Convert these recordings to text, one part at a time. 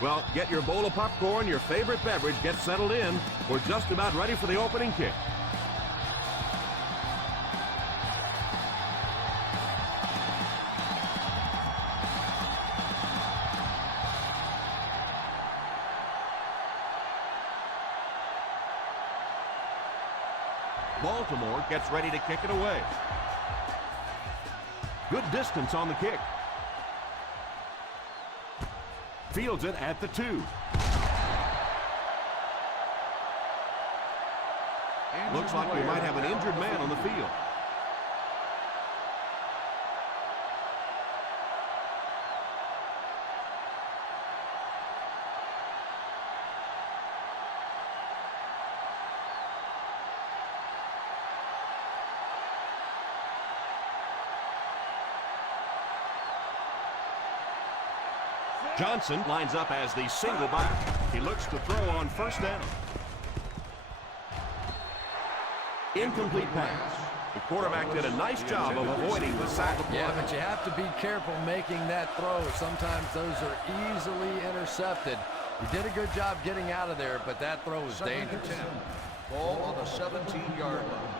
Well, get your bowl of popcorn, your favorite beverage, get settled in. We're just about ready for the opening kick. Baltimore gets ready to kick it away. Good distance on the kick. Fields it at the 2. Looks like we might have an injured man on the field. Johnson lines up as the single back. He looks to throw on first down. Incomplete pass. The quarterback did a nice job of avoiding the sack. Yeah, but you have to be careful making that throw. Sometimes those are easily intercepted. He did a good job getting out of there, but that throw was dangerous. Ball on the 17-yard line.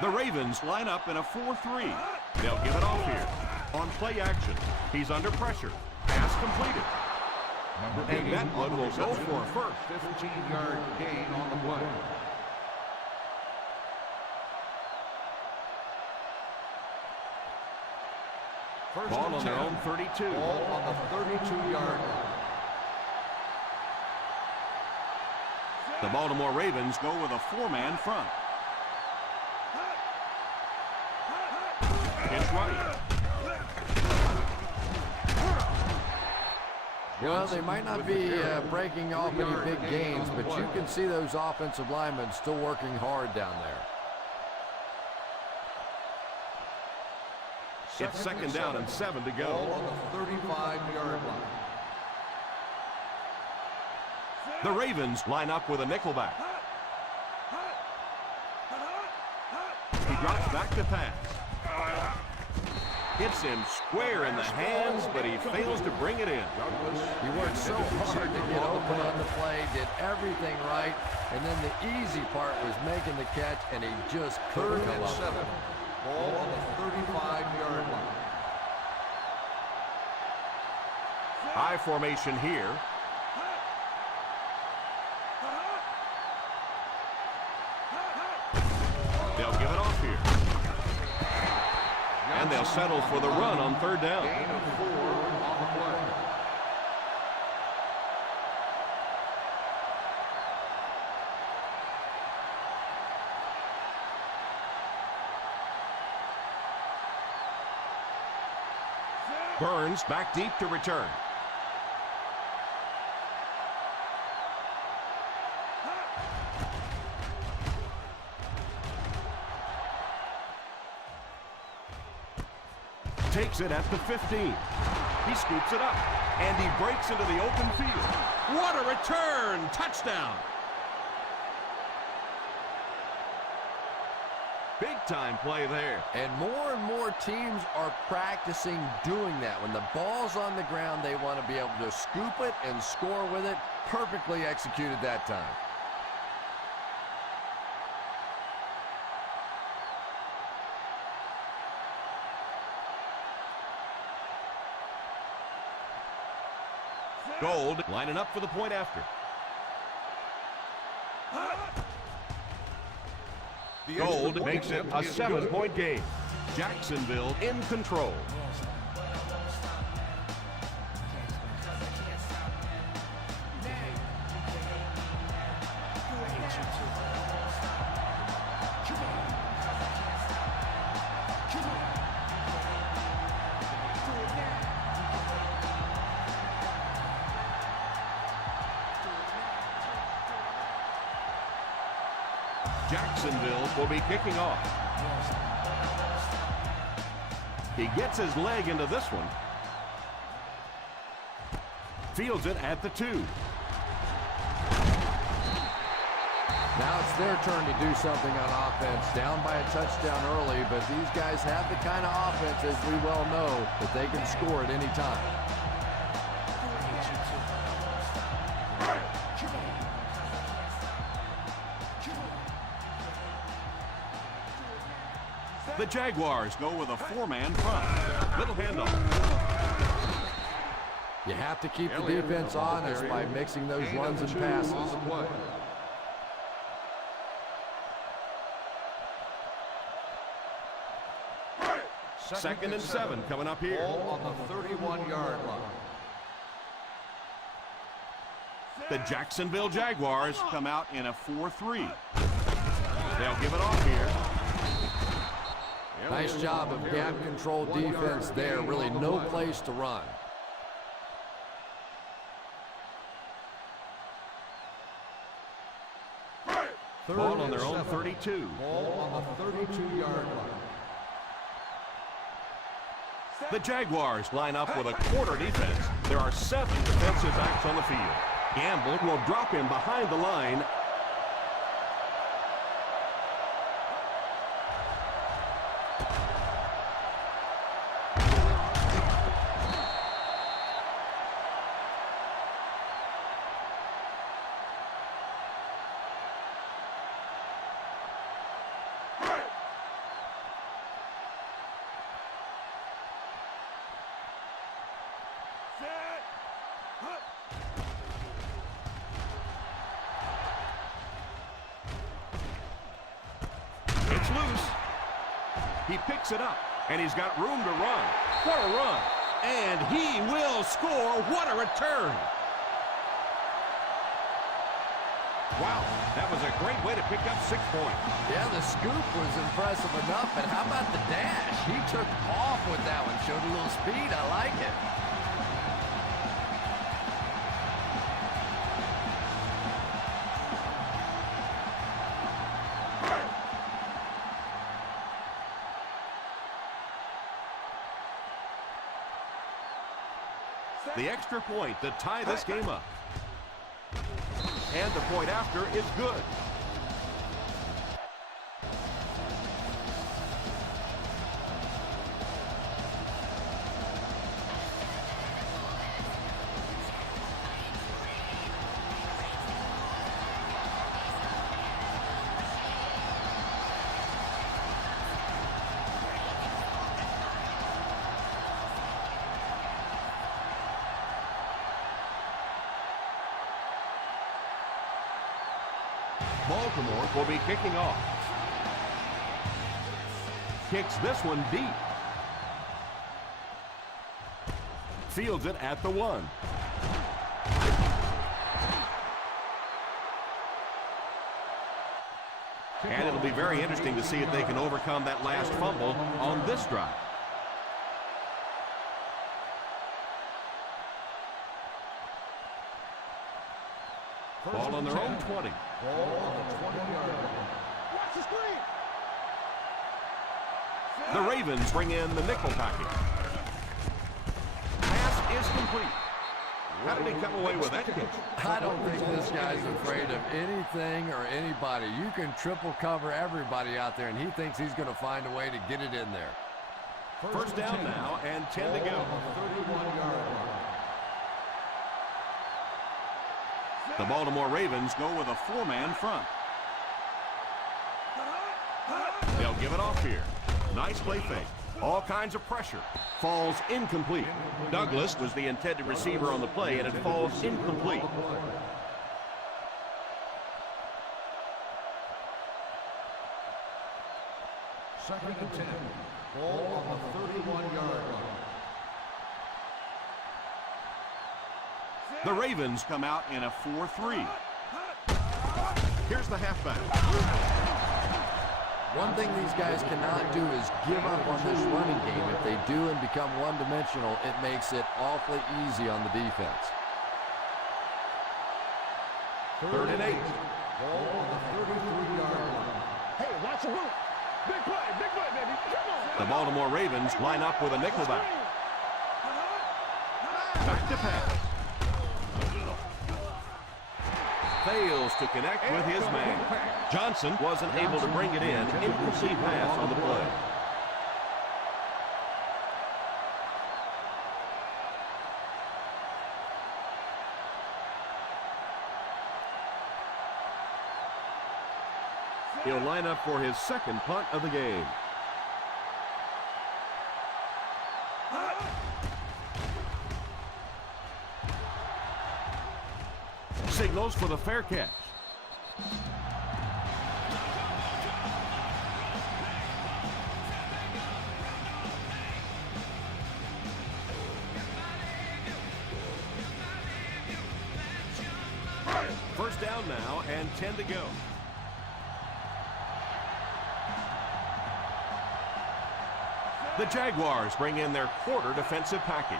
The Ravens line up in a 4-3. They'll give it off here. On play action, he's under pressure. Pass completed. And that one will go for a first. 15-yard gain on the play. Ball on their own 32. Ball on the 32-yard line. The Baltimore Ravens go with a 4-man front. It's right. Well, they might not be breaking off any big gains, but you can see those offensive linemen still working hard down there. It's second down and 7 to go. Ball on the 35-yard line. The Ravens line up with a nickelback. He drops back to pass. Hits him square in the hands, but he fails to bring it in. He worked so hard to get open on the play, did everything right, and then the easy part was making the catch, and he just couldn't come up with it. Ball on the 35-yard line. High formation here. They'll give it off here. And they'll settle for the run on third down. Gain of 4 on the play. Burns back deep to return. Takes it at the 15. He scoops it up, and he breaks into the open field. What a return! Touchdown! Big-time play there. And more teams are practicing doing that. When the ball's on the ground, they want to be able to scoop it and score with it. Perfectly executed that time. Gold lining up for the point after. Gold makes it a 7-point game. Jacksonville in control. Jacksonville will be kicking off. He gets his leg into this one. Fields it at the 2. Now it's their turn to do something on offense. Down by a touchdown early, but these guys have the kind of offense, as we well know, that they can score at any time. The Jaguars go with a 4-man front. Little handoff. You have to keep the defense honest by mixing those runs and passes. Second and 7 coming up here. Ball on the 31-yard line. The Jacksonville Jaguars come out in a 4-3. They'll give it off here. Nice job of gap control defense there. Really no place to run. Ball on their own 32. Ball on the 32-yard line. The Jaguars line up with a quarter defense. There are 7 defensive backs on the field. Gamble will drop him behind the line. It's loose. He picks it up, and he's got room to run. What a run. And he will score. What a return. Wow, that was a great way to pick up 6 points. Yeah, the scoop was impressive enough, but how about the dash? He took off with that one, showed a little speed. I like it. The extra point to tie this game up. And the point after is good. Baltimore will be kicking off. Kicks this one deep. Fields it at the 1. And it'll be very interesting to see if they can overcome that last fumble on this drive. Ball on their own 20. Ball on the 20-yard line. Watch the screen. The Ravens bring in the nickel package. Pass is complete. How did he come away with that catch? I don't think this guy's afraid of anything or anybody. You can triple cover everybody out there, and he thinks he's going to find a way to get it in there. First down now and 10 to go. Ball on the 31-yard line. The Baltimore Ravens go with a 4-man front. They'll give it off here. Nice play fake. All kinds of pressure. Falls incomplete. Douglas was the intended receiver on the play, and it falls incomplete. Second and 10. Ball on the 31-yard line. The Ravens come out in a 4-3. Here's the halfback. One thing these guys cannot do is give up on this running game. If they do and become one-dimensional, it makes it awfully easy on the defense. Third and 8. Ball on the 33-yard line. Hey, watch the root. Big play, baby. Come on. The Baltimore Ravens line up with a nickelback. Back to pass. fails to connect with his man. Johnson wasn't able to bring it in. Incomplete pass on the play. He'll line up for his second punt of the game. Signals for the fair catch. First down now and 10 to go. The Jaguars bring in their quarter defensive package.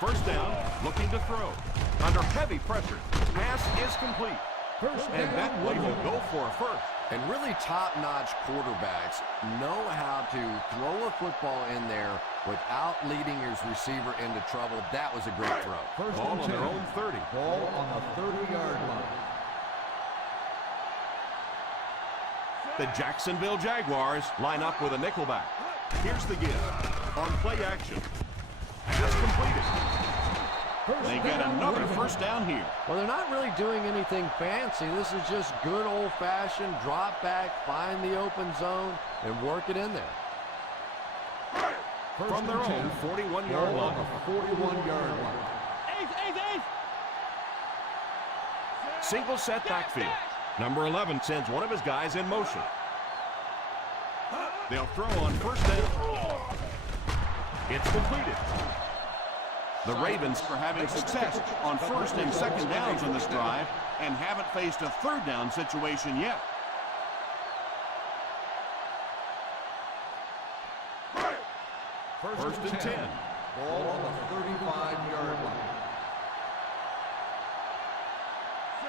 First down, looking to throw. Under heavy pressure, pass is complete. And that one will go for a first. And really top-notch quarterbacks know how to throw a football in there without leading your receiver into trouble. That was a great throw. First Ball and on 10. their own 30. Ball on the 30-yard line. The Jacksonville Jaguars line up with a nickelback. Here's the give. On play action. Just completed. They get another first down here. Well, they're not really doing anything fancy. This is just good old-fashioned drop back, find the open zone, and work it in there. From their own 41-yard line. 41-yard line. Single set backfield. Number 11 sends one of his guys in motion. They'll throw on first down. It's completed. The Ravens are having success on first and second downs on this drive and haven't faced a third down situation yet. First and 10. Ball on the 35-yard line.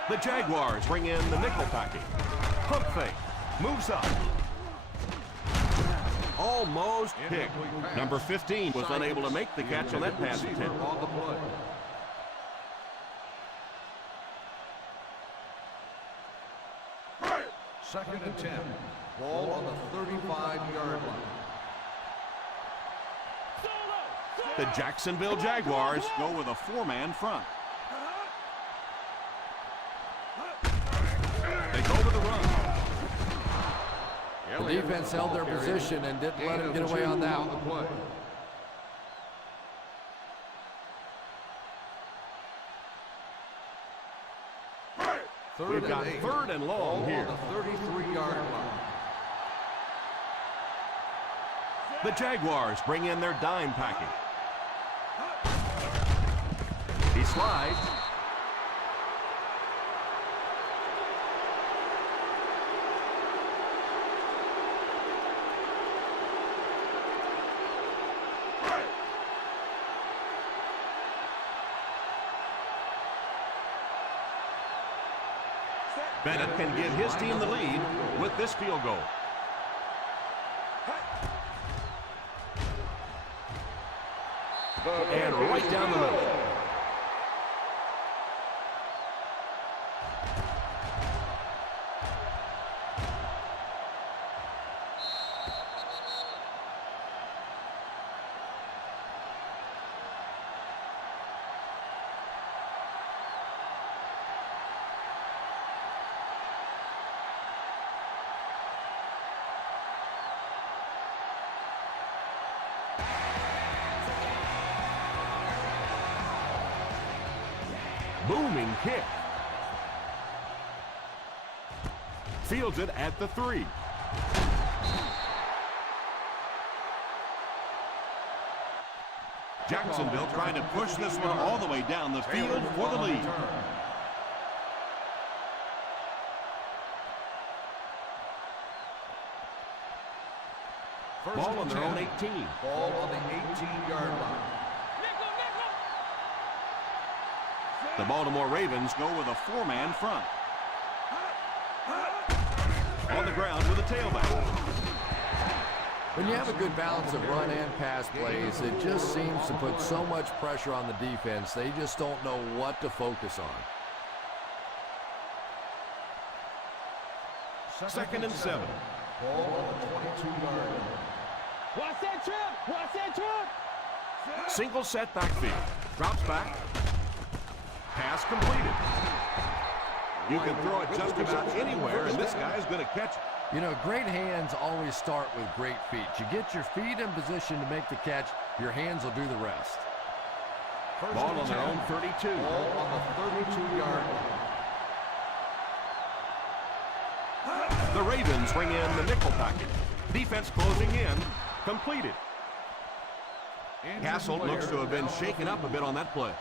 The Jaguars bring in the nickel package. Pump fake. Moves up. Almost picked. Number 15 was unable to make the catch on that pass attempt. On the play. Second and 10. Ball on the 35-yard line. The Jacksonville Jaguars go with a four-man front. They go to the run. The defense held their position and didn't let him get away on that one. We've got third and long here. The 33-yard line. The Jaguars bring in their dime package. He slides. Bennett can give his team the lead with this field goal. And right down the middle. Booming kick. Fields it at the 3. Jacksonville trying to push this one all the way down the field for the lead. Ball on their own 18. Ball on the 18-yard line. The Baltimore Ravens go with a four-man front. On the ground with a tailback. When you have a good balance of run and pass plays, it just seems to put so much pressure on the defense. They just don't know what to focus on. Second and 7. Ball on the 22-yard line. Watch that trip! Watch that trip! Single set backfield. Drops back. Pass completed. You can throw it just about anywhere, and this guy is going to catch it. You know, great hands always start with great feet. You get your feet in position to make the catch, your hands will do the rest. Ball on their own 32. Ball on the 32-yard line. The Ravens bring in the nickel package. Defense closing in. Completed. Castle looks to have been shaken up a bit on that play.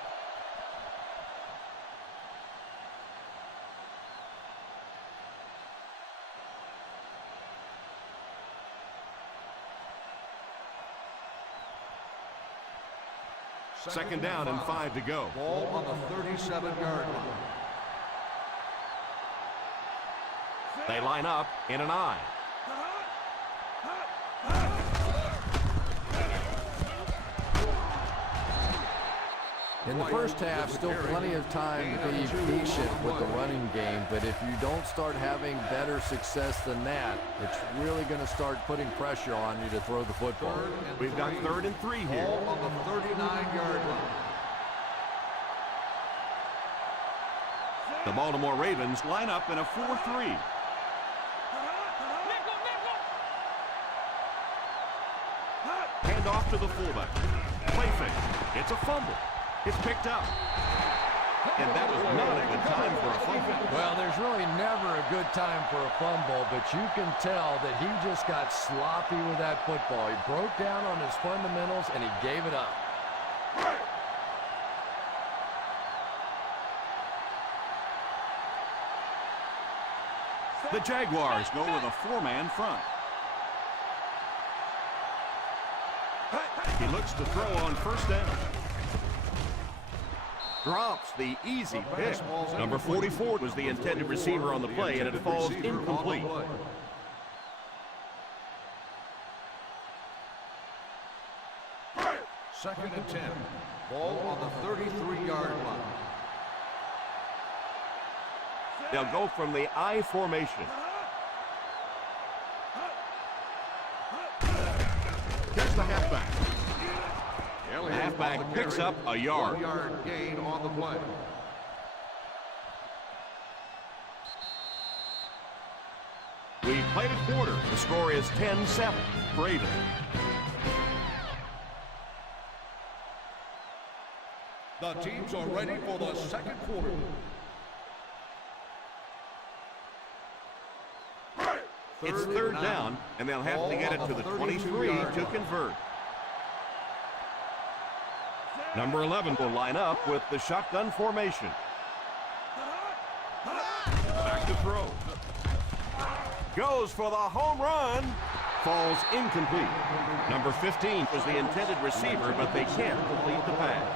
Second down and 5 to go. Ball on the 37-yard line. They line up in an I. In the first half, still plenty of time to be patient with the running game, but if you don't start having better success than that, it's really going to start putting pressure on you to throw the football. We've got 3rd and 3 here. Ball on the 39-yard line. The Baltimore Ravens line up in a 4-3. Hand off to the fullback. Play fake. It's a fumble. It's picked up. And that was not a good time for a fumble. Well, there's really never a good time for a fumble, but you can tell that he just got sloppy with that football. He broke down on his fundamentals, and he gave it up. The Jaguars go with a 4-man front. He looks to throw on first down. Drops the easy pick. Number 44 was the intended receiver on the play, and it falls incomplete. Second and 10. Ball on the 33-yard line. They'll go from the I formation. Here's the halfback. The halfback picks up a yard. 1-yard gain on the play. We've played a quarter. The score is 10-7. Ravens. The teams are ready for the second quarter. It's third down, and they'll have to get it to the 23 to convert. Number 11 will line up with the shotgun formation. Back to throw. Goes for the home run. Falls incomplete. Number 15 was the intended receiver, but they can't complete the pass.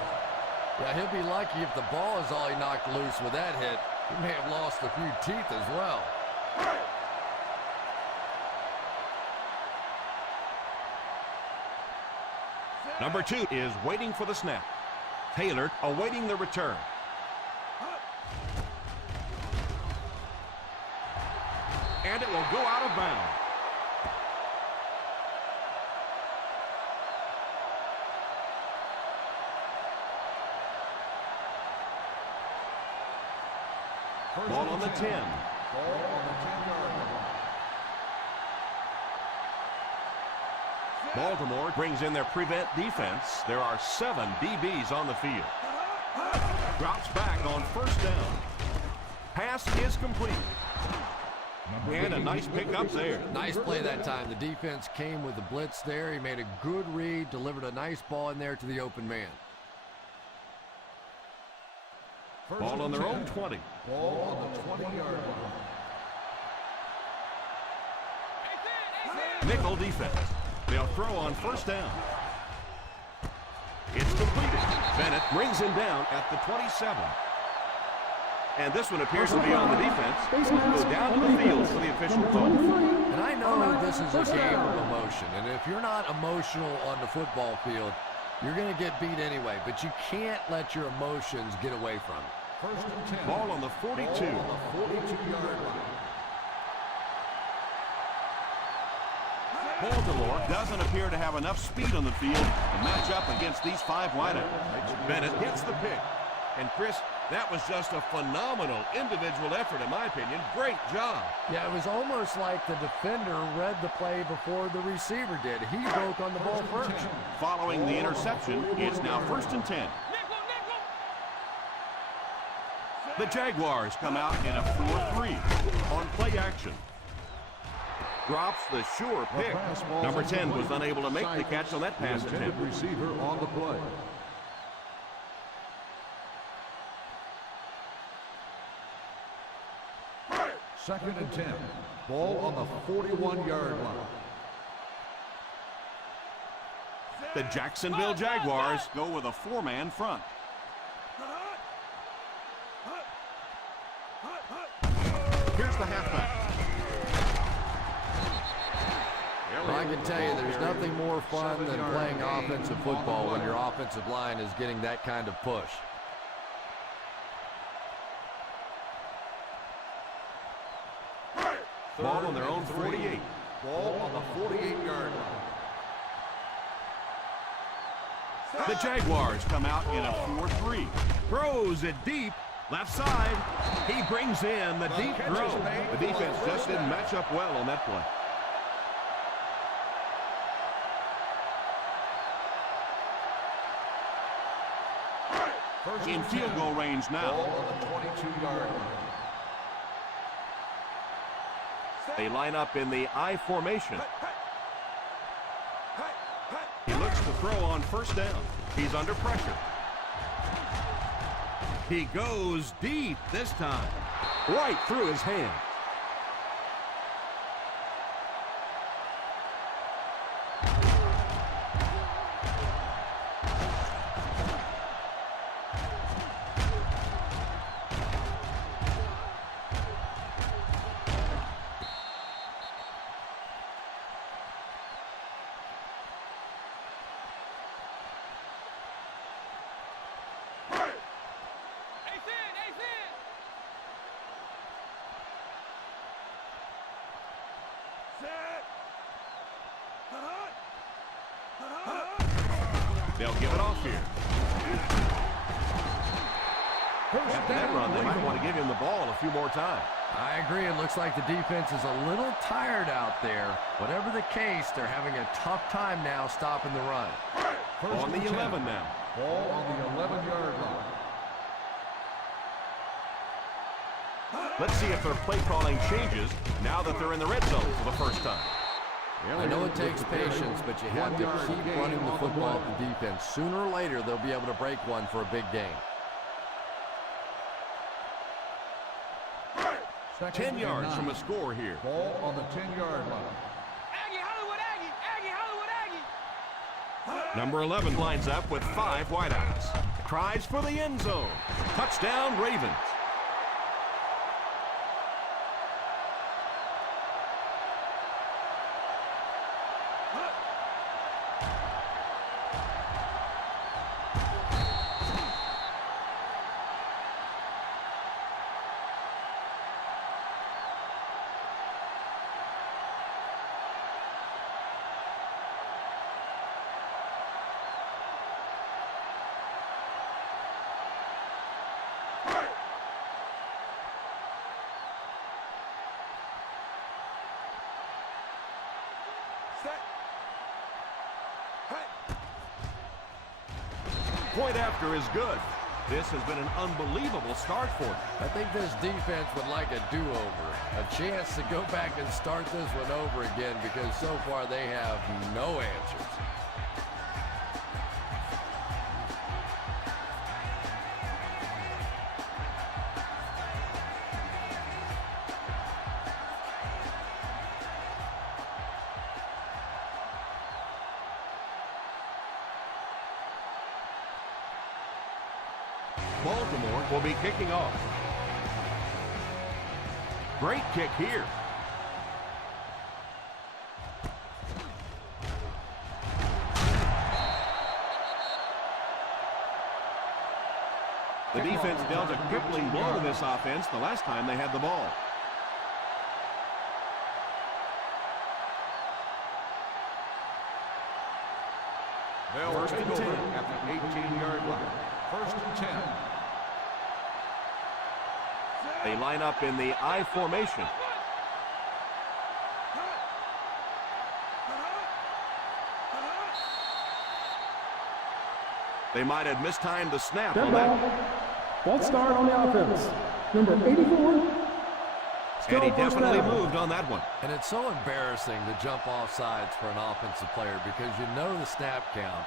Yeah, he'll be lucky if the ball is all he knocked loose with that hit. He may have lost a few teeth as well. Number 2 is waiting for the snap. Taylor awaiting the return. And it will go out of bounds. Ball on the 10. Ball on the 10-yard line. Baltimore brings in their prevent defense. There are 7 DBs on the field. Drops back on first down. Pass is complete. And a nice pickup there. Nice play that time. The defense came with the blitz there. He made a good read, delivered a nice ball in there to the open man. Ball on their own 20. Ball on the 20-yard line. Nickel defense. They'll throw on first down. It's completed. Bennett brings him down at the 27. And this one appears to be on the defense. Go down to the field for the official call. And I know this is a game of emotion, and if you're not emotional on the football field, you're going to get beat anyway, but you can't let your emotions get away from it. First and 10. Ball on the 42. Ball on the 42-yard line. Baltimore doesn't appear to have enough speed on the field to match up against these 5 wideouts. Bennett gets the pick. And Chris, that was just a phenomenal individual effort in my opinion. Great job. Yeah, it was almost like the defender read the play before the receiver did. He broke on the ball first. Following the interception, it's now 1st and 10. The Jaguars come out in a 4-3 on play action. Drops the sure pick. Number 10 was unable to make the catch on that pass attempt. Receiver on the play. Second and 10. Ball on the 41-yard line. The Jacksonville Jaguars go with a 4-man front. Here's the halfback. I can tell you there's nothing more fun than playing offensive football when your offensive line is getting that kind of push. Ball on their own 48. Ball on the 48-yard line. The Jaguars come out in a 4-3. Throws it deep. Left side. He brings in the deep throw. The defense just didn't match up well on that play. In field goal range now. Ball on the 22-yard line. They line up in the I formation. He looks to throw on 1st down. He's under pressure. He goes deep this time. Right through his hand. They'll give it off here. After that run, they might want to give him the ball a few more times. I agree. It looks like the defense is a little tired out there. Whatever the case, they're having a tough time now stopping the run. On the 11 now. Ball on the 11-yard line. Let's see if their play calling changes now that they're in the red zone for the first time. I know it takes patience, but you have to keep running the football to defense. Sooner or later, they'll be able to break one for a big game. 10 yards from a score here. Ball on the 10-yard line. Aggie, Hollywood Aggie! Aggie, Hollywood Aggie! Number 11 lines up with 5 wideouts. Tries for the end zone. Touchdown, Ravens. Point after is good. This has been an unbelievable start for them. I think this defense would like a do-over, a chance to go back and start this one over again because so far they have no answers. Baltimore will be kicking off. Great kick here. The defense dealt a crippling blow to this offense the last time they had the ball. They'll First take and over 10. at the 18-yard line. First and 10. They line up in the I formation. They might have mistimed the snap Dead on ball. that. False start on the offense. Number 84. Still And he first definitely down. moved on that one. And it's so embarrassing to jump off sides for an offensive player because you know the snap count.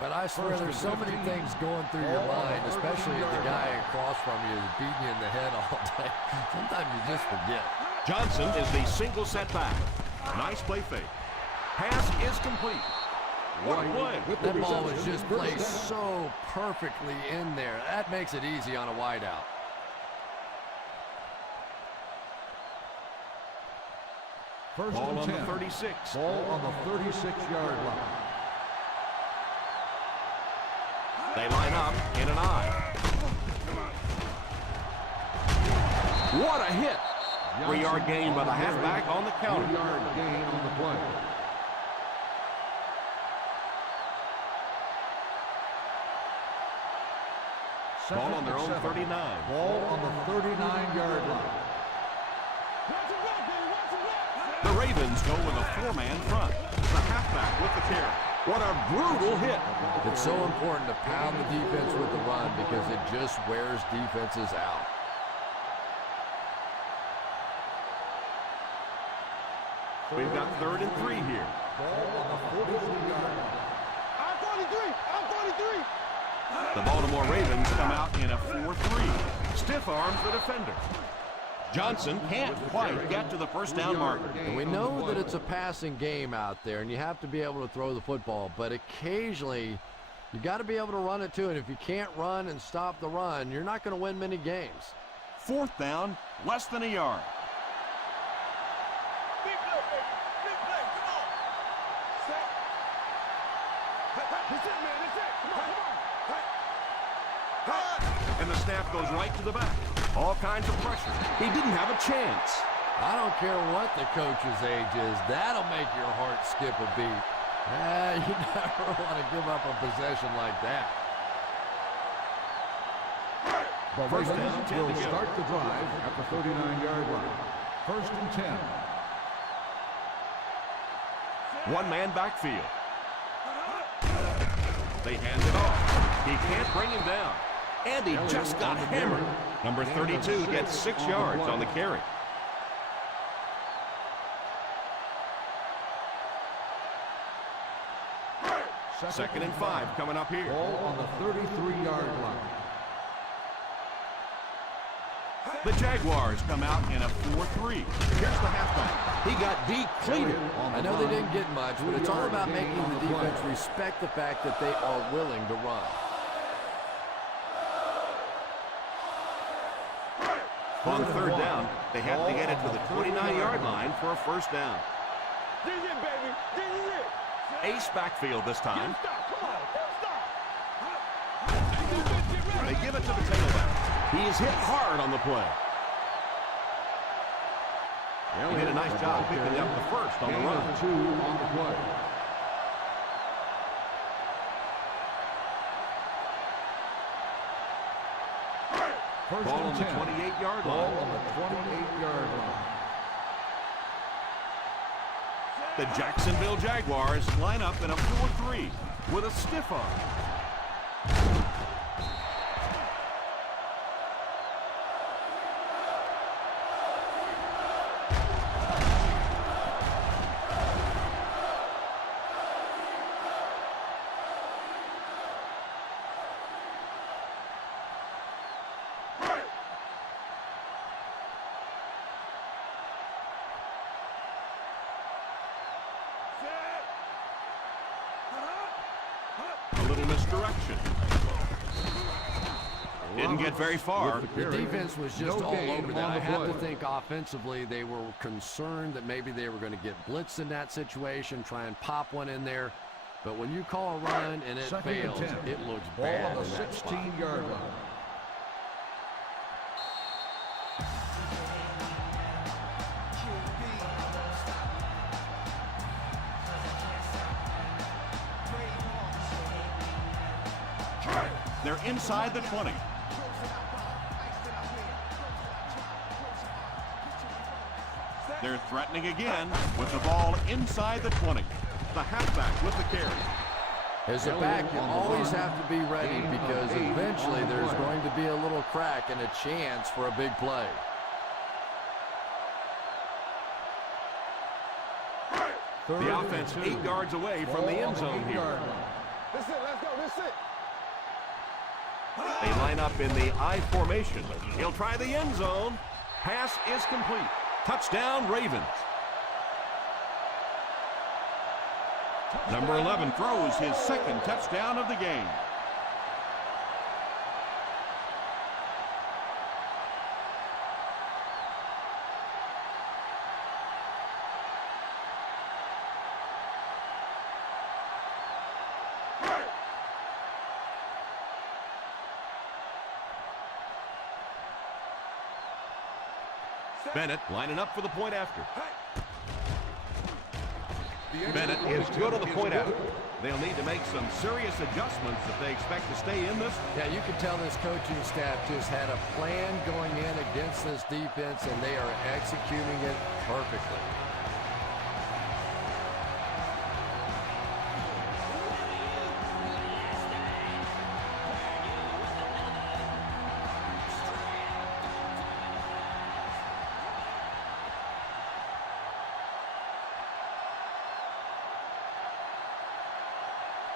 But I swear there's so many things going through your mind, especially if the guy across from you is beating you in the head all day. Sometimes you just forget. Johnson is the single setback. Nice play fake. Pass is complete. What a play. That ball was just placed so perfectly in there. That makes it easy on a wideout. First Ball and on 10. the 36. Ball on the 36-yard line. They line up in an I. What a hit. 3-yard gain by the halfback on the counter. 3-yard gain on the play. Ball on their own 39. Ball on the 39-yard line. The Ravens go with a 4-man front. The halfback with the carry. What a brutal hit. It's so important to pound the defense with the run because it just wears defenses out. We've got 3rd and 3 here. Ball on the 43-yard line. The Baltimore Ravens come out in a 4-3. Stiff arms the defender. Johnson can't quite get to the first down marker. And we know that it's a passing game out there, and you have to be able to throw the football, but occasionally you got to be able to run it too, and if you can't run and stop the run, you're not going to win many games. 4th down, less than a yard. Big play, baby. Big play. Come on. Set. That's it, man. That's it. Come on. And the snap goes right to the back. All kinds of pressure. He didn't have a chance. I don't care what the coach's age is. That'll make your heart skip a beat. You never want to give up a possession like that. The First Ravens down, 10 will to go. start the drive at the 39-yard line. First and 10. One-man backfield. They hand it off. He can't bring him down. And he just got hammered. Number 32 gets 6 yards on the carry. Second and 5 coming up here. Ball on the 33-yard line. The Jaguars come out in a 4-3. Here's the halfback. He got depleted. I know they didn't get much, but it's all about making the defense respect the fact that they are willing to run. On 3rd down, they have to get it to the 29-yard line for a first down. This is it, baby. This is it. Ace backfield this time. Don't stop. Come on. Don't stop. They give it to the tailback. He's hit hard on the play. Well, he did a nice job picking up the first on the Gain run. of 2 on the play. First Ball and on the 10. 28-yard Ball line. on the 28-yard line. The Jacksonville Jaguars line up in a 4-3 with a stiff arm. A little misdirection. Didn't get very far. The defense was just No all gain over that. on I the have to play. think offensively they were concerned that maybe they were going to get blitzed in that situation, try and pop one in there. But when you call a run and it Second and fails, 10. it looks Ball bad on in the that spot. 16-yard line. They're inside the 20. They're threatening again with the ball inside the 20. The halfback with the carry. As a back, you always have to be ready because eventually there's going to be a little crack and a chance for a big play. The offense 8 yards away from the end zone here. That's it. Let's go. That's it. They line up in the I formation. He'll try the end zone. Pass is complete. Touchdown, Ravens. Number 11 throws his second touchdown of the game. Bennett lining up for the point after. Bennett is good on the point after. They'll need to make some serious adjustments if they expect to stay in this. Yeah, you can tell this coaching staff just had a plan going in against this defense, and they are executing it perfectly.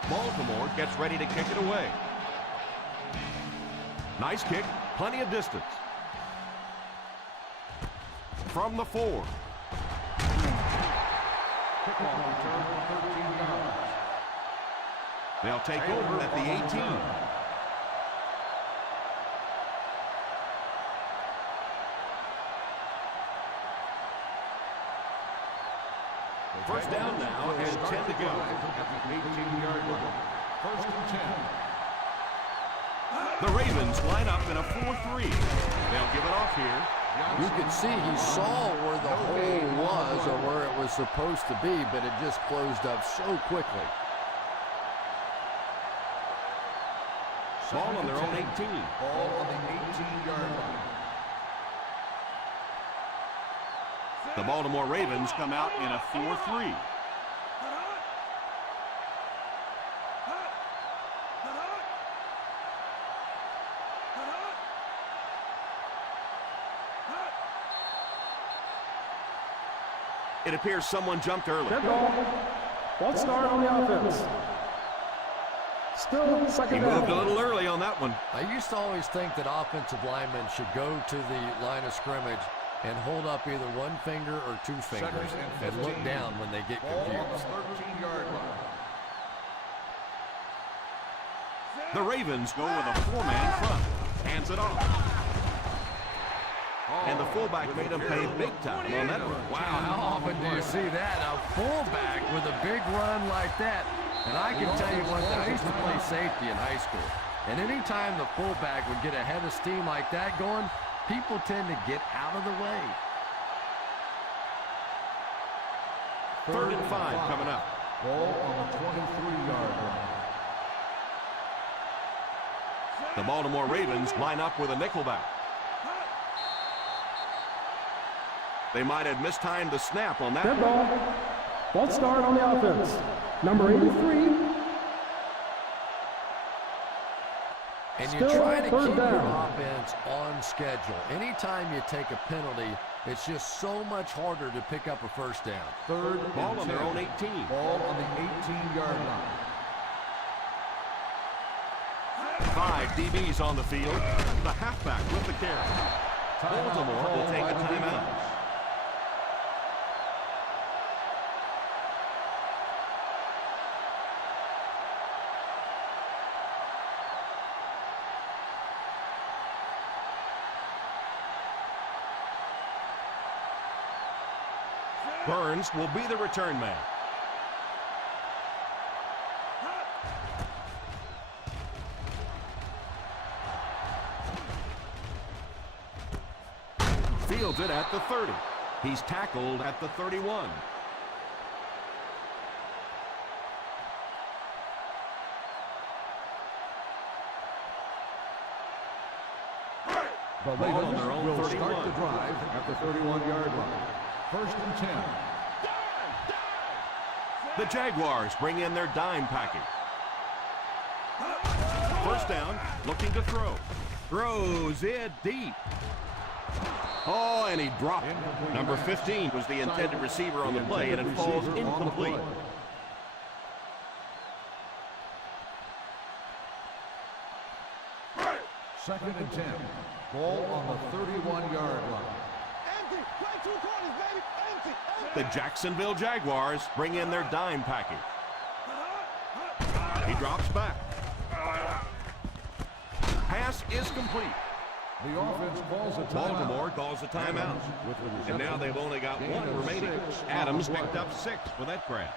Baltimore gets ready to kick it away. Nice kick, plenty of distance. From the 4. Kickoff return for 13 yards. They'll take over at the 18. First down now and 10 to go. At the 18-yard line. First and 10. The Ravens line up in a 4-3. They'll give it off here. You could see he saw where the hole was or where it was supposed to be, but it just closed up so quickly. Ball on their own 18. Ball on the 18-yard line. The Baltimore Ravens come out in a 4-3. It appears someone jumped early. Dead ball. False start on the offense. Still He second moved a down. little early on that one. I used to always think that offensive linemen should go to the line of scrimmage and hold up either one finger or two fingers and look down when they get Ball on the confused. 13-yard line. The Ravens go with a 4-man front. Hands it off. And the fullback made him pay big time on that one. Wow, how often do you see that? A fullback with a big run like that. And I can tell you what, I used to play safety in high school. And anytime the fullback would get a head of steam like that going, people tend to get out of the way. 3rd and 5 coming up. Ball on the 23-yard line. The Baltimore Ravens line up with a nickelback. They might have mistimed the snap on that Dead one. ball. False start on the offense. Number 83. And you Still try to third keep your down. offense on schedule. Anytime you take a penalty, it's just so much harder to pick up a first down. 3rd and Ball on their 10. own 18. Ball on the 18-yard line. 5 DBs on the field. The halfback with the carry. Baltimore will take a timeout. Burns will be the return man. Fields it at the 30. He's tackled at the 31. The Ball on Ravens their own will 31. start the drive at the 31-yard line. First and 10. The Jaguars bring in their dime package. First down, looking to throw. Throws it deep. Oh, and he dropped it. Number 15 was the intended receiver on the play, and it falls incomplete. Second and 10. Ball on the 31-yard line. Empty. Play two corners, baby. Empty. The Jacksonville Jaguars bring in their dime package. He drops back. Pass is complete. The offense calls a timeout. Baltimore calls a timeout. And now they've only got one remaining. Adams picked up 6 for that grab.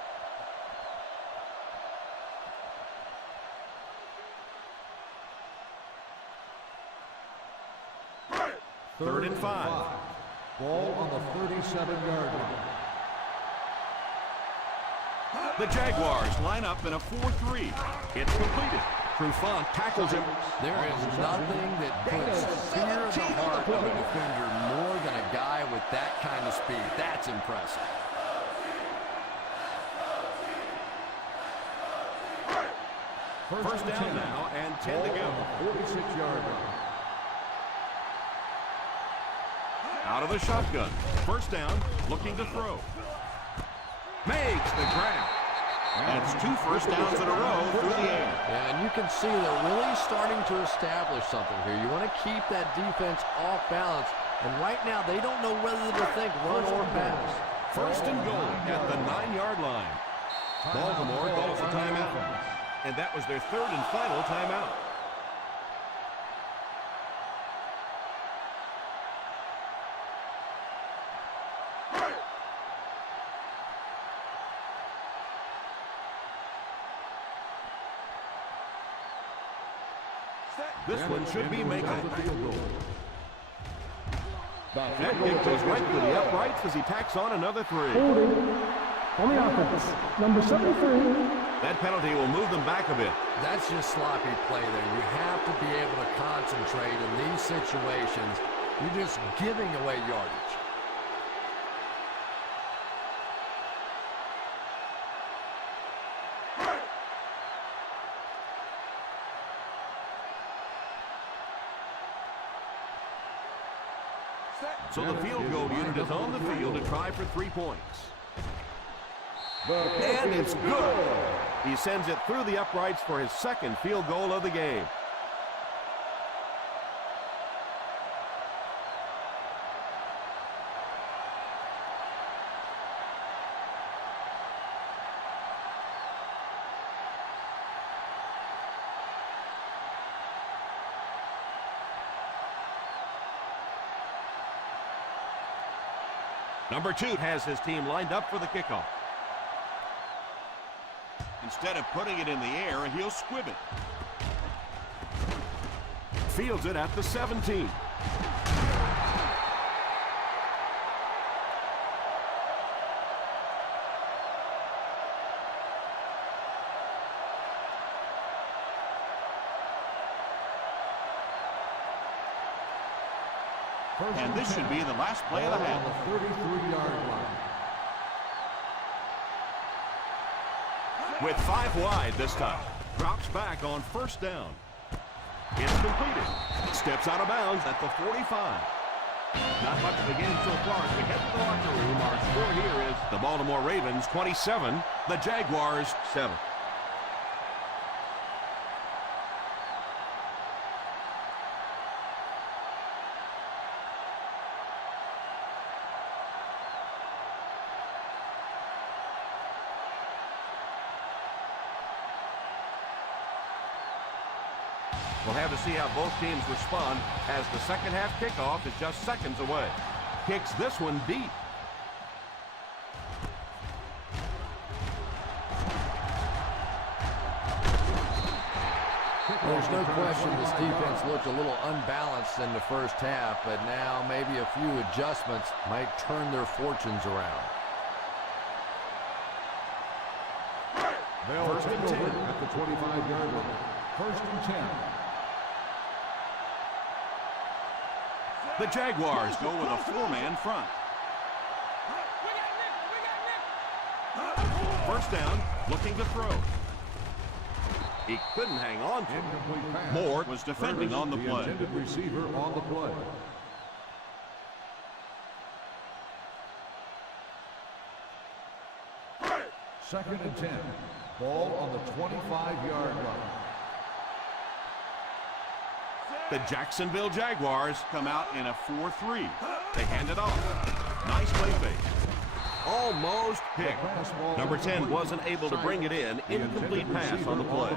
Third and 5. Ball on the 37-yard line. The Jaguars line up in a 4-3. It's completed. Trufant tackles him. There is nothing that puts fear in the heart of a defender more than a guy with that kind of speed. That's impressive. First down now and 10 to go. 46-yard line. Out of the shotgun. First down, looking to throw. Makes the grab. That's 2 first downs in a row through the air. Yeah, and you can see they're really starting to establish something here. You want to keep that defense off balance, and right now they don't know whether to think run or pass. First and goal at the 9-yard line. Baltimore calls a timeout, and that was their third and final timeout. This one should be making it. That kick goes right through the uprights as he tacks on another 3. Holding on the offense. Number 73. That penalty will move them back a bit. That's just sloppy play there. You have to be able to concentrate in these situations. You're just giving away yardage. So the field goal unit is on the field to try for 3 points. And it's good. He sends it through the uprights for his second field goal of the game. Number 2 has his team lined up for the kickoff. Instead of putting it in the air, he'll squib it. Fields it at the 17. And this should be the last play of the half. On the 33-yard line. With 5 wide this time. Drops back on first down. It's completed. Steps out of bounds at the 45. Not much of a game so far as we head to the locker room. Our score here is the Baltimore Ravens 27, the Jaguars 7. We'll have to see how both teams respond as the second half kickoff is just seconds away. Kicks this one deep. There's no question this defense looked a little unbalanced in the first half, but now maybe a few adjustments might turn their fortunes around. They'll take over at the 25-yard line. First and 10. The Jaguars go with a four-man front. First down, looking to throw. He couldn't hang on to it. Moore was defending on the play. Intended receiver on the play. Second and 10. Ball on the 25-yard line. The Jacksonville Jaguars come out in a 4-3. They hand it off. Nice play fake. Almost picked. Number 10 wasn't able to bring it in. Incomplete pass on the play.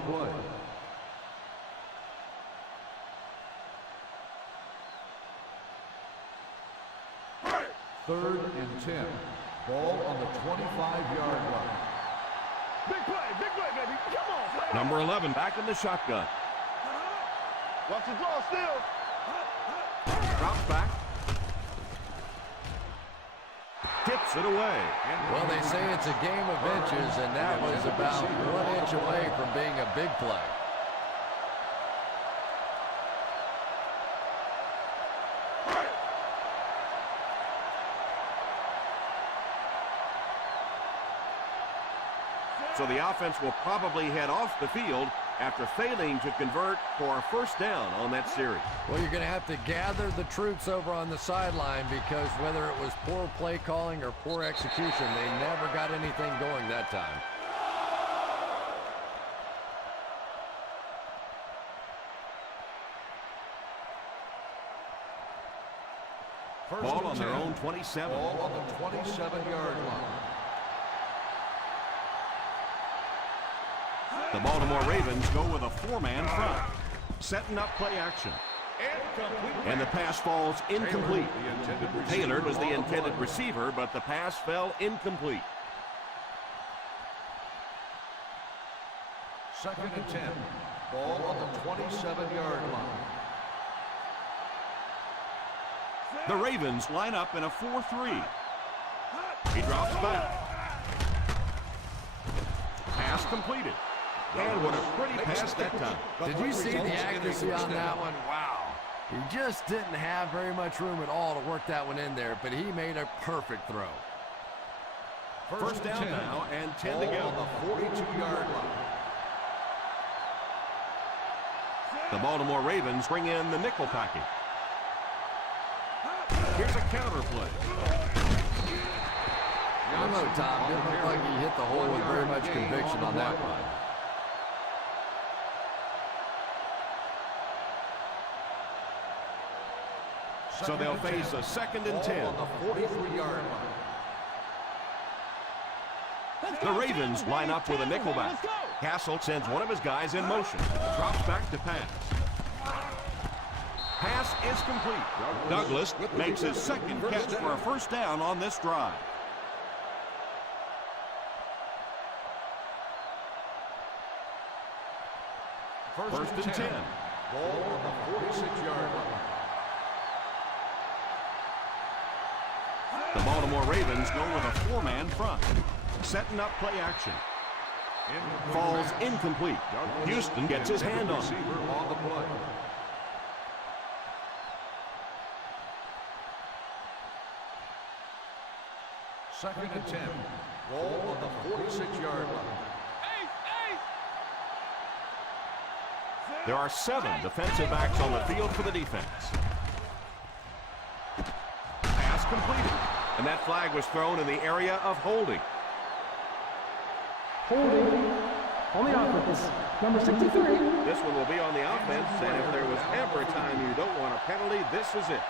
Third and 10. Ball on the 25-yard line. Big play, baby. Come on, play. Number 11 back in the shotgun. Watch the draw still. Drops back. Tips it away. Well, they say it's a game of inches, and that was about 1 inch away from being a big play. So the offense will probably head off the field after failing to convert for a first down on that series. Well, you're going to have to gather the troops over on the sideline because whether it was poor play calling or poor execution, they never got anything going that time. Ball on their own 27. Ball on the 27-yard line. The Baltimore Ravens go with a four-man front. Setting up play action. And the pass falls incomplete. Taylor was the intended receiver, but the pass fell incomplete. Second and 10. Ball on the 27-yard line. The Ravens line up in a 4-3. He drops back. Pass completed. And what a pretty pass that time. Did you see the accuracy on that one? Wow. He just didn't have very much room at all to work that one in there, but he made a perfect throw. First down now and 10 to go. On the 42-yard line. The Baltimore Ravens bring in the nickel package. Here's a counter play. I don't know, Tom. Didn't look like he hit the hole with very much conviction on that one. So they'll face a second and 10. On the 43-yard line. The Ravens line up with a nickelback. Castle sends one of his guys in motion. Drops back to pass. Pass is complete. Douglas makes his second catch for a first down on this drive. First and 10. Ball on the 46-yard line. The Baltimore Ravens go with a four-man front. Setting up play action. Falls incomplete. Houston gets his hand on it. On the play. Second and 10. Ball on the 46-yard line. There are 7 defensive backs on the field for the defense. Pass completed. And that flag was thrown in the area of holding. Holding on the offense. Number 63. This one will be on the offense, and if there was ever a time you don't want a penalty, this is it.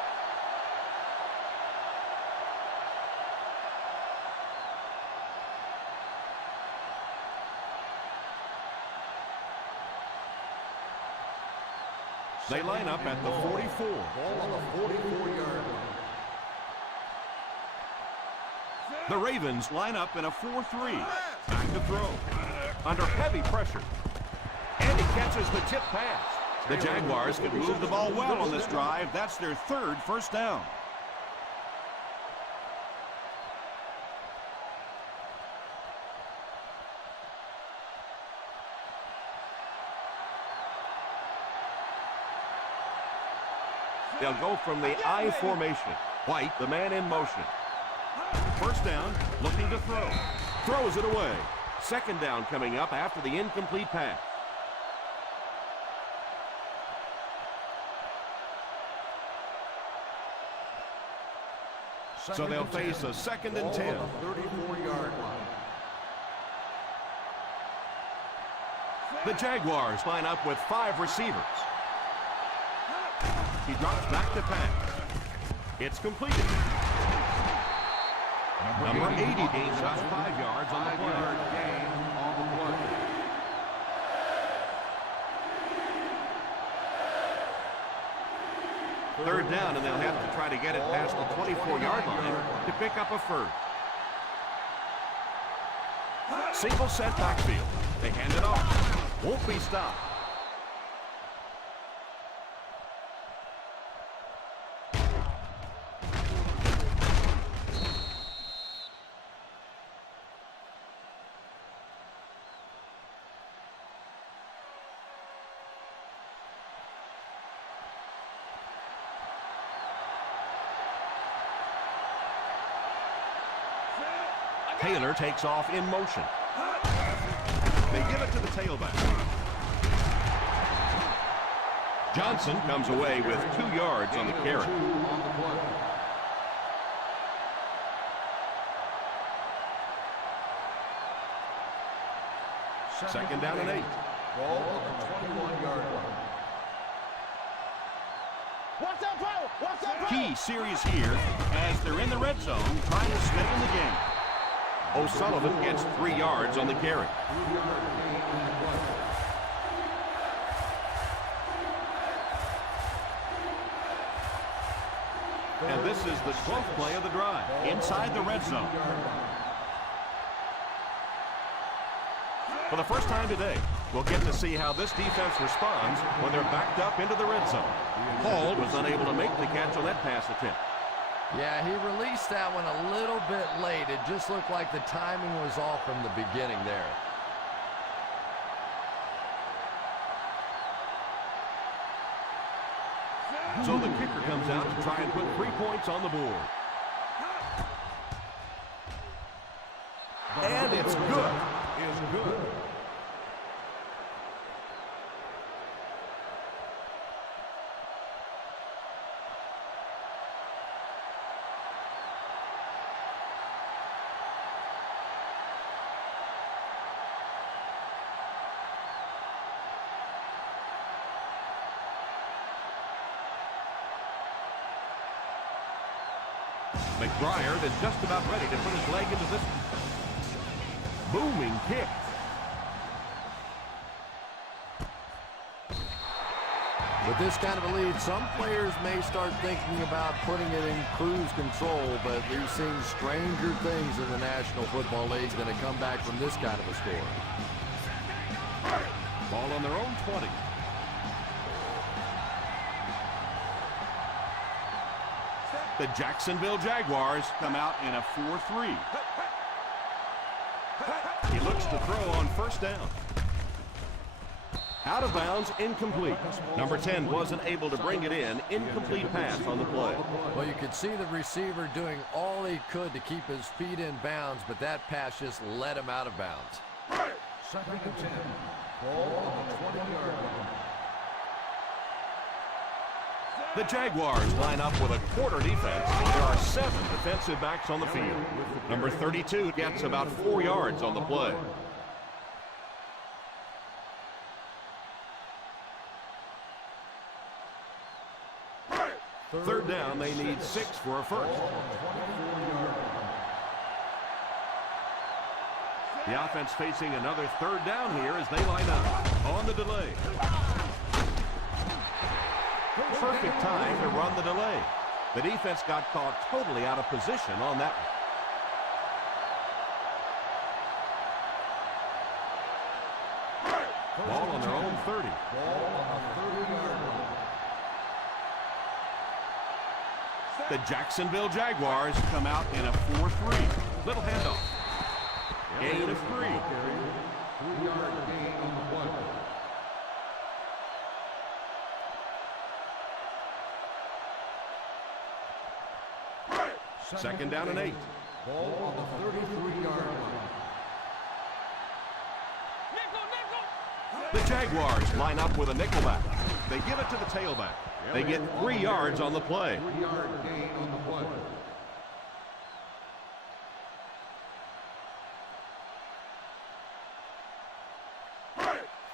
They line up at the 44. Ball on the 44-yard line. The Ravens line up in a 4-3. Back to throw. Under heavy pressure. And he catches the tip pass. The Jaguars can move the ball well on this drive. That's their third first down. They'll go from the I formation. White, the man in motion. First down, looking to throw. Throws it away. Second down coming up after the incomplete pass. So they'll face a 2nd and 10. 34-yard line. The Jaguars line up with 5 receivers. He drops back to pass. It's completed. Number 80 gains just 5 yards on the play. 5-yard gain on the play. Third down, and they'll have to try to get it past the 24-yard line to pick up a first. Single set backfield. They hand it off. Won't be stopped. Taylor takes off in motion. They give it to the tailback. Johnson comes away with 2 yards on the carry. Second down and 8. Ball on the 21-yard line. Watch that power! Watch that power! Key series here as they're in the red zone trying to stay in the game. O'Sullivan gets 3 yards on the carry. And this is the 12th play of the drive inside the red zone. For the first time today, we'll get to see how this defense responds when they're backed up into the red zone. Hall was unable to make the catch on that pass attempt. Yeah, he released that one a little bit late. It just looked like the timing was off from the beginning there. So the kicker comes out to try and put 3 points on the board. And it's good. Is good. McBriar is just about ready to put his leg into this booming kick. With this kind of a lead, some players may start thinking about putting it in cruise control, but we've seen stranger things in the National Football League than a comeback from this kind of a score. Ball on their own 20. The Jacksonville Jaguars come out in a 4-3. He looks to throw on first down. Out of bounds, incomplete. Number 10 wasn't able to bring it in. Incomplete pass on the play. Well, you could see the receiver doing all he could to keep his feet in bounds, but that pass just let him out of bounds. Second and 10. Ball on the 20-yard line. The Jaguars line up with a quarter defense. There are 7 defensive backs on the field. Number 32 gets about 4 yards on the play. Third down, they need 6 for a first. The offense facing another third down here as they line up on the delay. Perfect time to run the delay. The defense got caught totally out of position on that one. Ball on their own 30. Ball on the 30-yard line. The Jacksonville Jaguars come out in a 4-3. Little handoff. Gain of 3. 3-yard gain on the play. Second down and 8. Ball on the 33-yard line. The Jaguars line up with a nickelback. They give it to the tailback. They get 3 yards on the play. 3-yard gain on the play.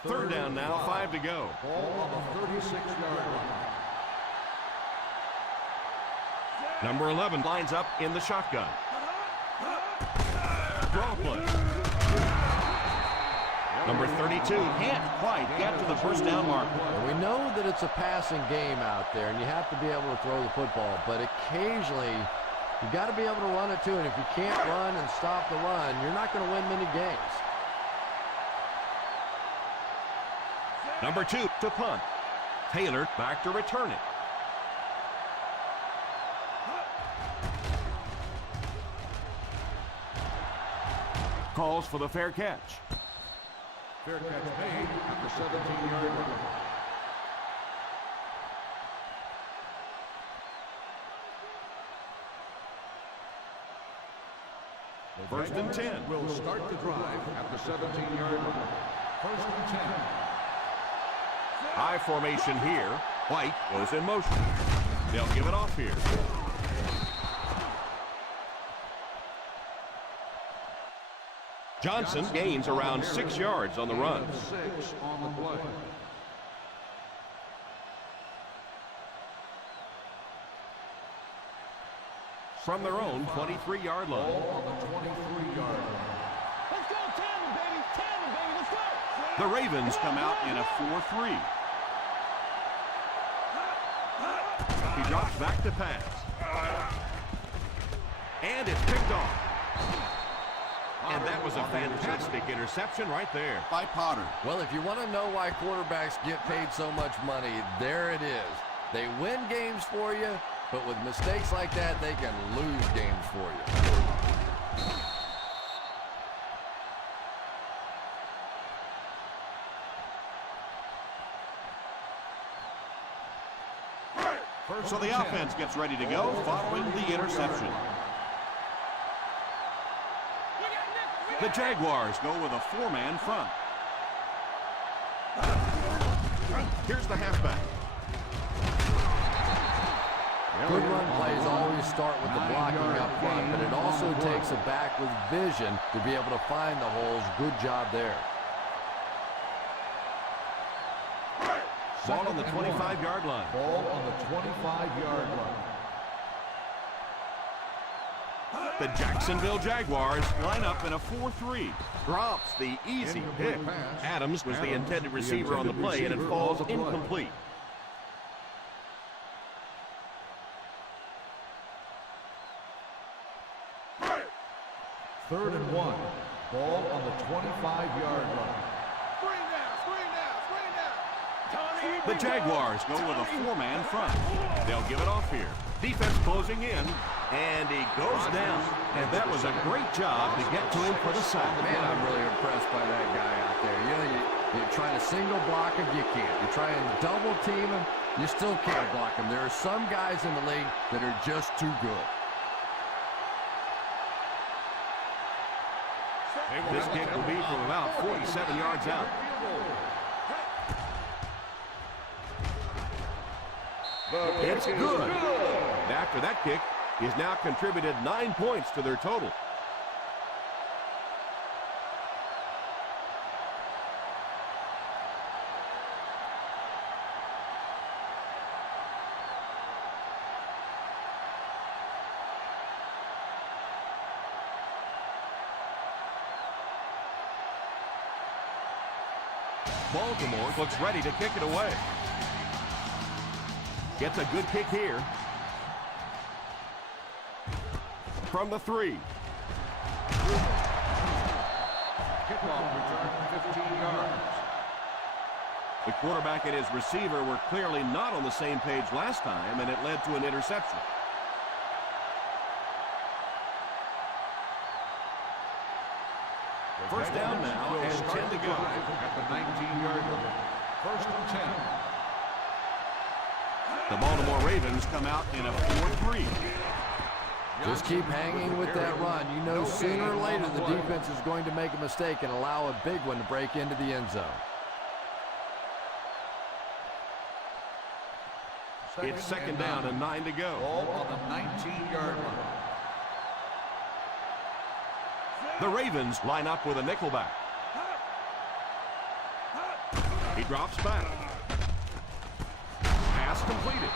Third down now, 5 to go. Ball on the 36-yard line. Number 11 lines up in the shotgun. Draw play. Number 32 can't quite get to the first down mark. We know that it's a passing game out there, and you have to be able to throw the football, but occasionally you got to be able to run it too, and if you can't run and stop the run, you're not going to win many games. Number 2 to punt. Taylor back to return it. Calls for the fair catch. Fair catch made at the 17-yard line. First and 10. Will start the drive at the 17-yard line. First and 10. High formation here. White goes in motion. They'll give it off here. Johnson gains around 6 yards on the run. 6 on the play. From their own 23-yard line. Ball on the 23-yard line. Let's go, Tandem, baby. Tandem, baby. Let's go. The Ravens come out in a 4-3. He drops back to pass. And it's picked off. And that was a fantastic interception right there by Potter. Well, if you want to know why quarterbacks get paid so much money, there it is. They win games for you, but with mistakes like that, they can lose games for you. So the offense gets ready to go following the interception. The Jaguars go with a 4-man front. Here's the halfback. Good run plays always start with the blocking up front, but it also takes a back with vision to be able to find the holes. Good job there. Ball on the 25-yard line. Ball on the 25-yard line. The Jacksonville Jaguars line up in a 4-3. Drops the easy pick. Adams was the intended receiver on the play, and it falls incomplete. Third and 1. Ball on the 25-yard line. The Jaguars go with a 4-man front. They'll give it off here. Defense closing in, and he goes down. And that was a great job to get to him for the sack. Man, I'm really impressed by that guy out there. You know, you're trying to single block him, you can't. You try and double team him, you still can't block him. There are some guys in the league that are just too good. This kick will be from about 47 yards out. It's good. And after that kick, he's now contributed 9 points to their total. Baltimore looks ready to kick it away. Gets a good kick here. From the 3. Kickoff return 15 yards. The quarterback and his receiver were clearly not on the same page last time, and it led to an interception. First down now, and 10 to go. At the 19-yard line. First and 10. The Baltimore Ravens come out in a 4-3. Just keep hanging with that run. You know sooner or later the defense is going to make a mistake and allow a big one to break into the end zone. It's second down and 9 to go. Ball on the 19-yard line. The Ravens line up with a nickelback. He drops back. Pass completed.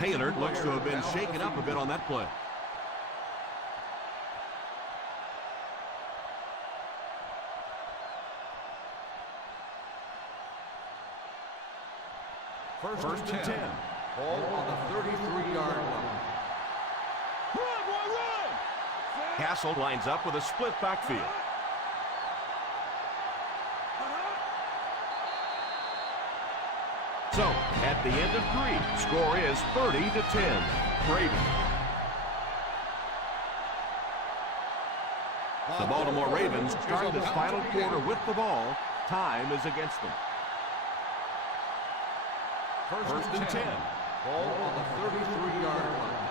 Taylor looks to have been shaken up a bit on that play. First and 10. Ball on the 33-yard line. Run, boy, run! Castle lines up with a split backfield. So, at the end of 3, score is 30-10. Ravens. The Baltimore Ravens start this final quarter with the ball. Time is against them. First and 10. Ball on the 33-yard line.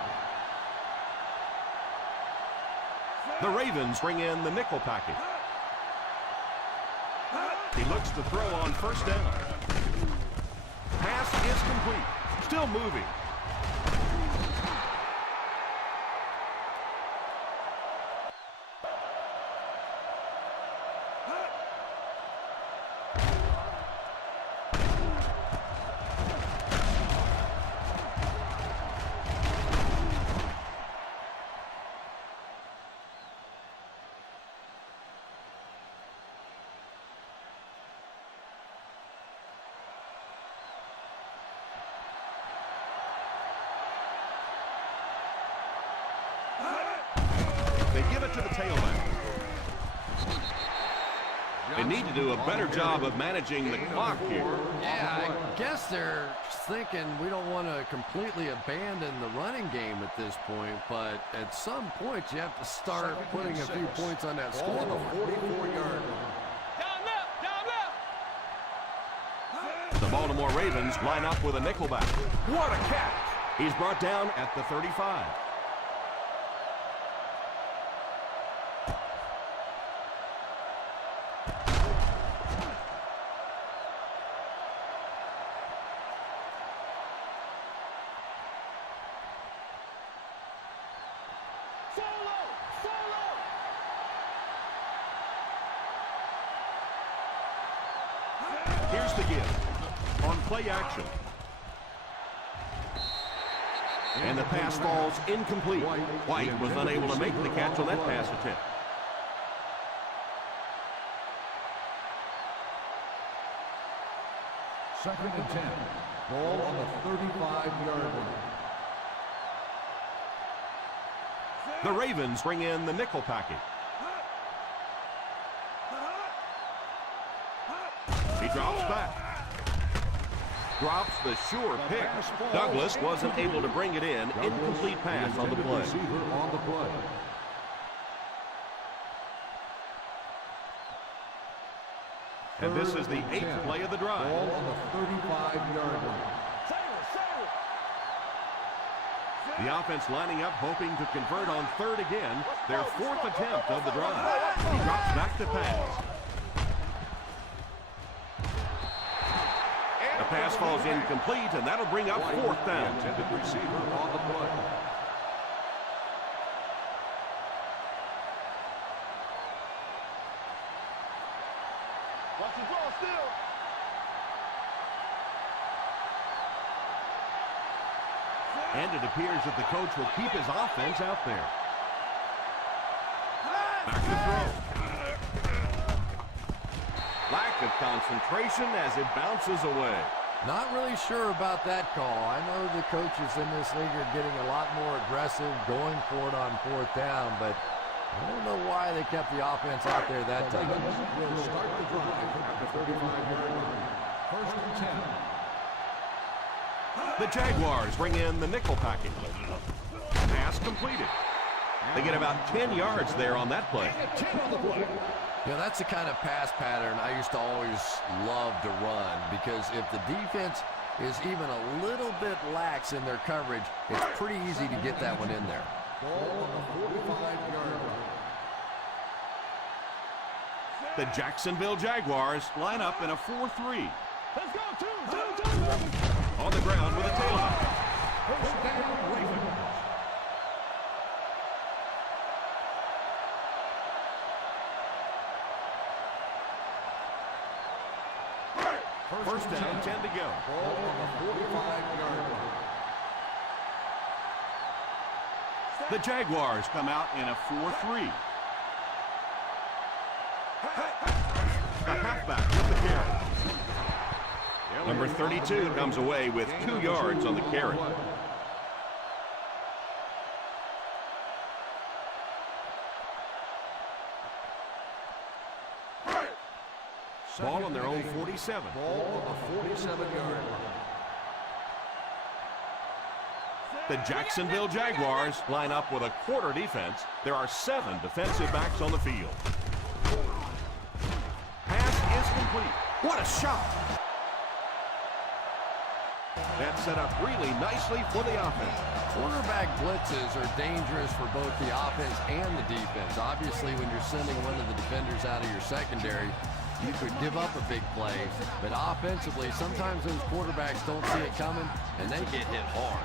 The Ravens bring in the nickel package. He looks to throw on first down. Pass is complete. Still moving. They give it to the tailback. They need to do a better job of managing the clock here. Yeah, I guess they're thinking we don't want to completely abandon the running game at this point, but at some point you have to start putting a few points on that Ball on the scoreboard. 44-yard line. Down left, down left! The Baltimore Ravens line up with a nickelback. What a catch! He's brought down at the 35. Here's the give. On play action. And the pass falls incomplete. White was unable to make the catch on that pass attempt. Second and 10. Ball on the 35-yard line. The Ravens bring in the nickel package. He drops back. Drops the sure pick. Douglas wasn't able to bring it in. Incomplete pass on the play. Receiver on the play. And this is the 8th play of the drive. Ball on the 35-yard line. The offense lining up, hoping to convert on third again. Their 4th attempt of the drive. He drops back to pass. The pass falls incomplete, and that'll bring up 4th down. Intended receiver on the play. Watch the draw still. And it appears that the coach will keep his offense out there. Back to throw. Lack of concentration as it bounces away. Not really sure about that call. I know the coaches in this league are getting a lot more aggressive, going for it on 4th down, but I don't know why they kept the offense out there that time. Will start the drive at the 35-yard line. First and 10. The Jaguars bring in the nickel package. Pass completed. They get about 10 yards there on that play. You know, that's the kind of pass pattern I used to always love to run, because if the defense is even a little bit lax in their coverage, it's pretty easy to get that one in there. Ball on the 45-yard line. The Jacksonville Jaguars line up in a 4-3. Let's go, two. On the ground with a tailback. First down, Ravens. First down, 10 to go. Ball on the 45-yard line. The Jaguars come out in a 4-3. The halfback with the carry. Number 32 comes away with 2 yards on the carry. Ball on their own 47. Ball on the 47-yard line. The Jacksonville Jaguars line up with a quarter defense. There are 7 defensive backs on the field. Pass is complete. What a shot! That set up really nicely for the offense. Quarterback blitzes are dangerous for both the offense and the defense. Obviously, when you're sending one of the defenders out of your secondary, you could give up a big play. But offensively, sometimes those quarterbacks don't see it coming, and they get hit hard.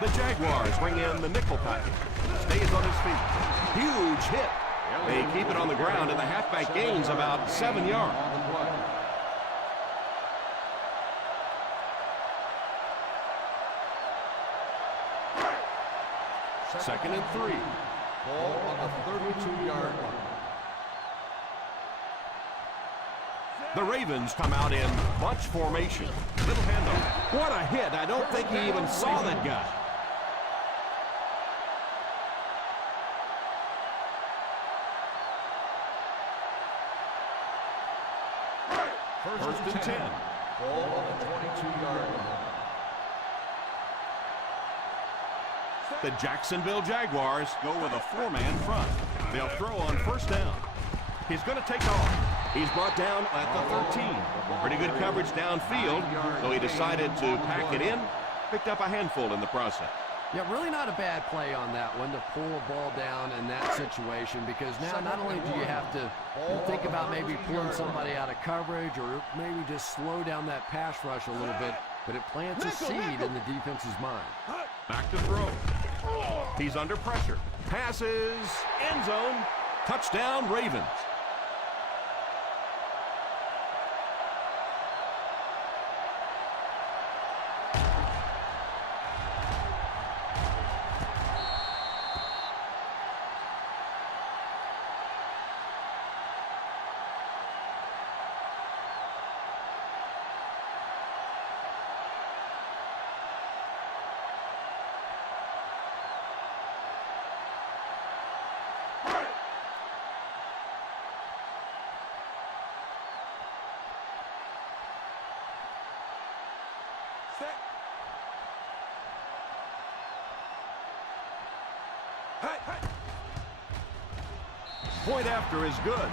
The Jaguars bring in the nickel package. Stays on his feet. Huge hit. They keep it on the ground, and the halfback gains about 7 yards. On the play. Second and 3. Ball on the 32-yard line. The Ravens come out in bunch formation. Little handoff. What a hit. I don't think he even saw that guy. First and 10. Ball on the 22-yard line. The Jacksonville Jaguars go with a 4-man front. They'll throw on first down. He's going to take off. He's brought down at the 13. Pretty good coverage downfield, so he decided to pack it in. Picked up a handful in the process. Yeah, really not a bad play on that one to pull a ball down in that situation, because now not only do you have to think about maybe pulling somebody out of coverage or maybe just slow down that pass rush a little bit, but it plants a seed in the defense's mind. Back to throw. He's under pressure. Passes. End zone. Touchdown, Ravens. Point after is good.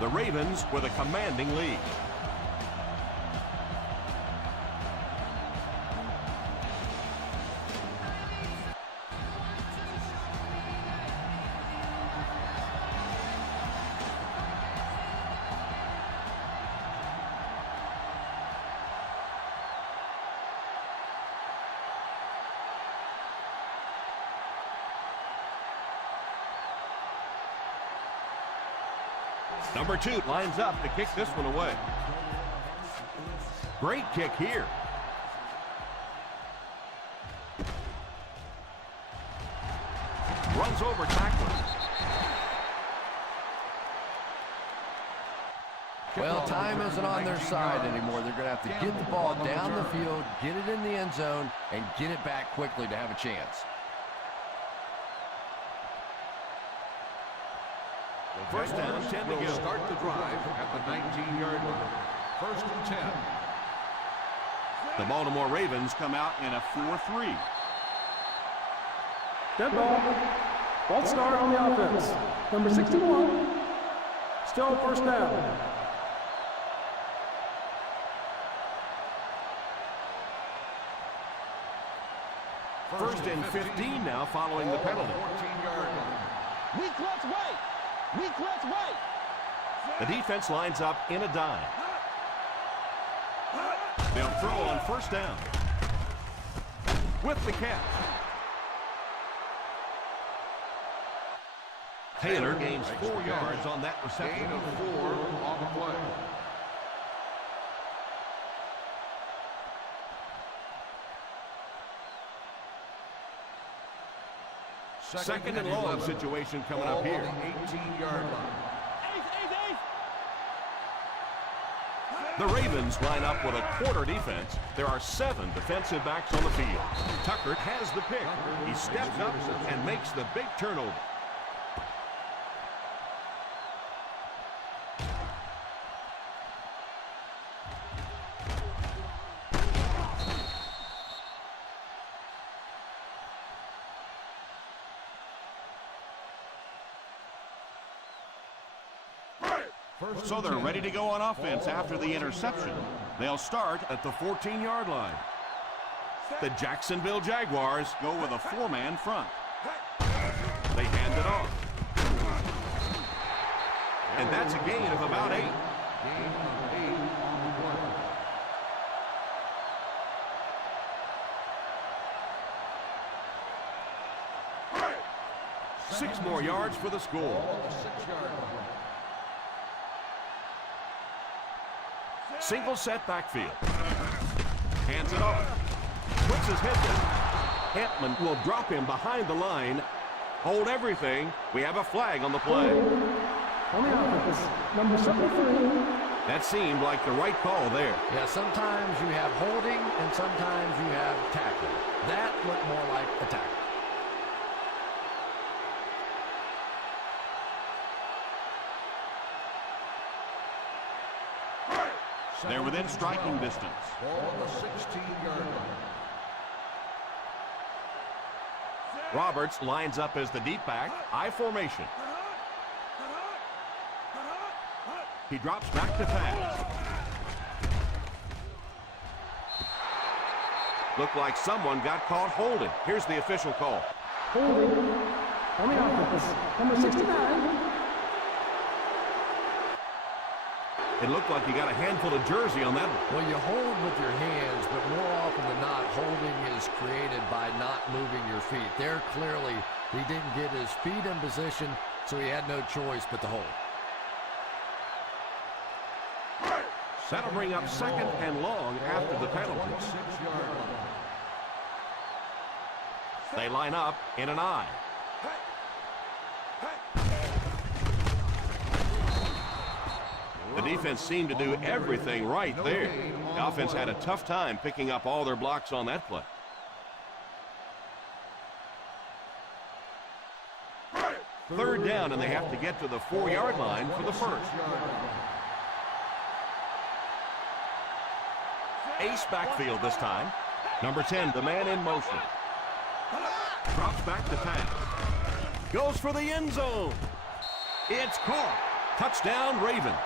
The Ravens with a commanding lead. Number 2 lines up to kick this one away. Great kick here. Runs over tacklers. Well, time isn't on their side anymore. They're going to have to get the ball down the field, get it in the end zone, and get it back quickly to have a chance. First down, 10 to go. Start the drive at the 19-yard line. First and 10. The Baltimore Ravens come out in a 4-3. Dead ball. False start on the offense. Number 61. Still first down. First and 15 now following the penalty. 14-yard line. Weak left right. Weak left right. The defense lines up in a dime. They'll throw on first down. With the catch. Taylor gains 4 yards on that reception. Gain of 4 on the play. Second and long situation coming up here. On the 18-yard line. The Ravens line up with a quarter defense. There are 7 defensive backs on the field. Tucker has the pick. He steps up and makes the big turnover. So they're ready to go on offense after the interception. They'll start at the 14-yard line. The Jacksonville Jaguars go with a 4-man front. They hand it off. And that's a gain of about 8. Gain of 8 on the play. Six more yards for the score. On the 6-yard line. Single set backfield. Hands it off. Puts his head down. Hampman will drop him behind the line. Hold everything. We have a flag on the play. On the offense. Number 73. That seemed like the right call there. Yeah, sometimes you have holding and sometimes you have tackling. That looked more like a tackle. They're within striking distance. Ball on the 16-yard line. Roberts lines up as the deep back. I formation. He drops back to pass. Looked like someone got caught holding. Here's the official call. Holding. On the offense. Number 69. It looked like you got a handful of jersey on that one. Well, you hold with your hands, but more often than not, holding is created by not moving your feet. There, clearly, he didn't get his feet in position, so he had no choice but to hold. That'll bring up second and long after the penalty. 26-yard line. They line up in an I. The defense seemed to do everything right there. The offense had a tough time picking up all their blocks on that play. Third down, and they have to get to the 4-yard line for the first. Ace backfield this time. Number 10, the man in motion. Drops back to pass. Goes for the end zone. It's caught. Touchdown, Ravens.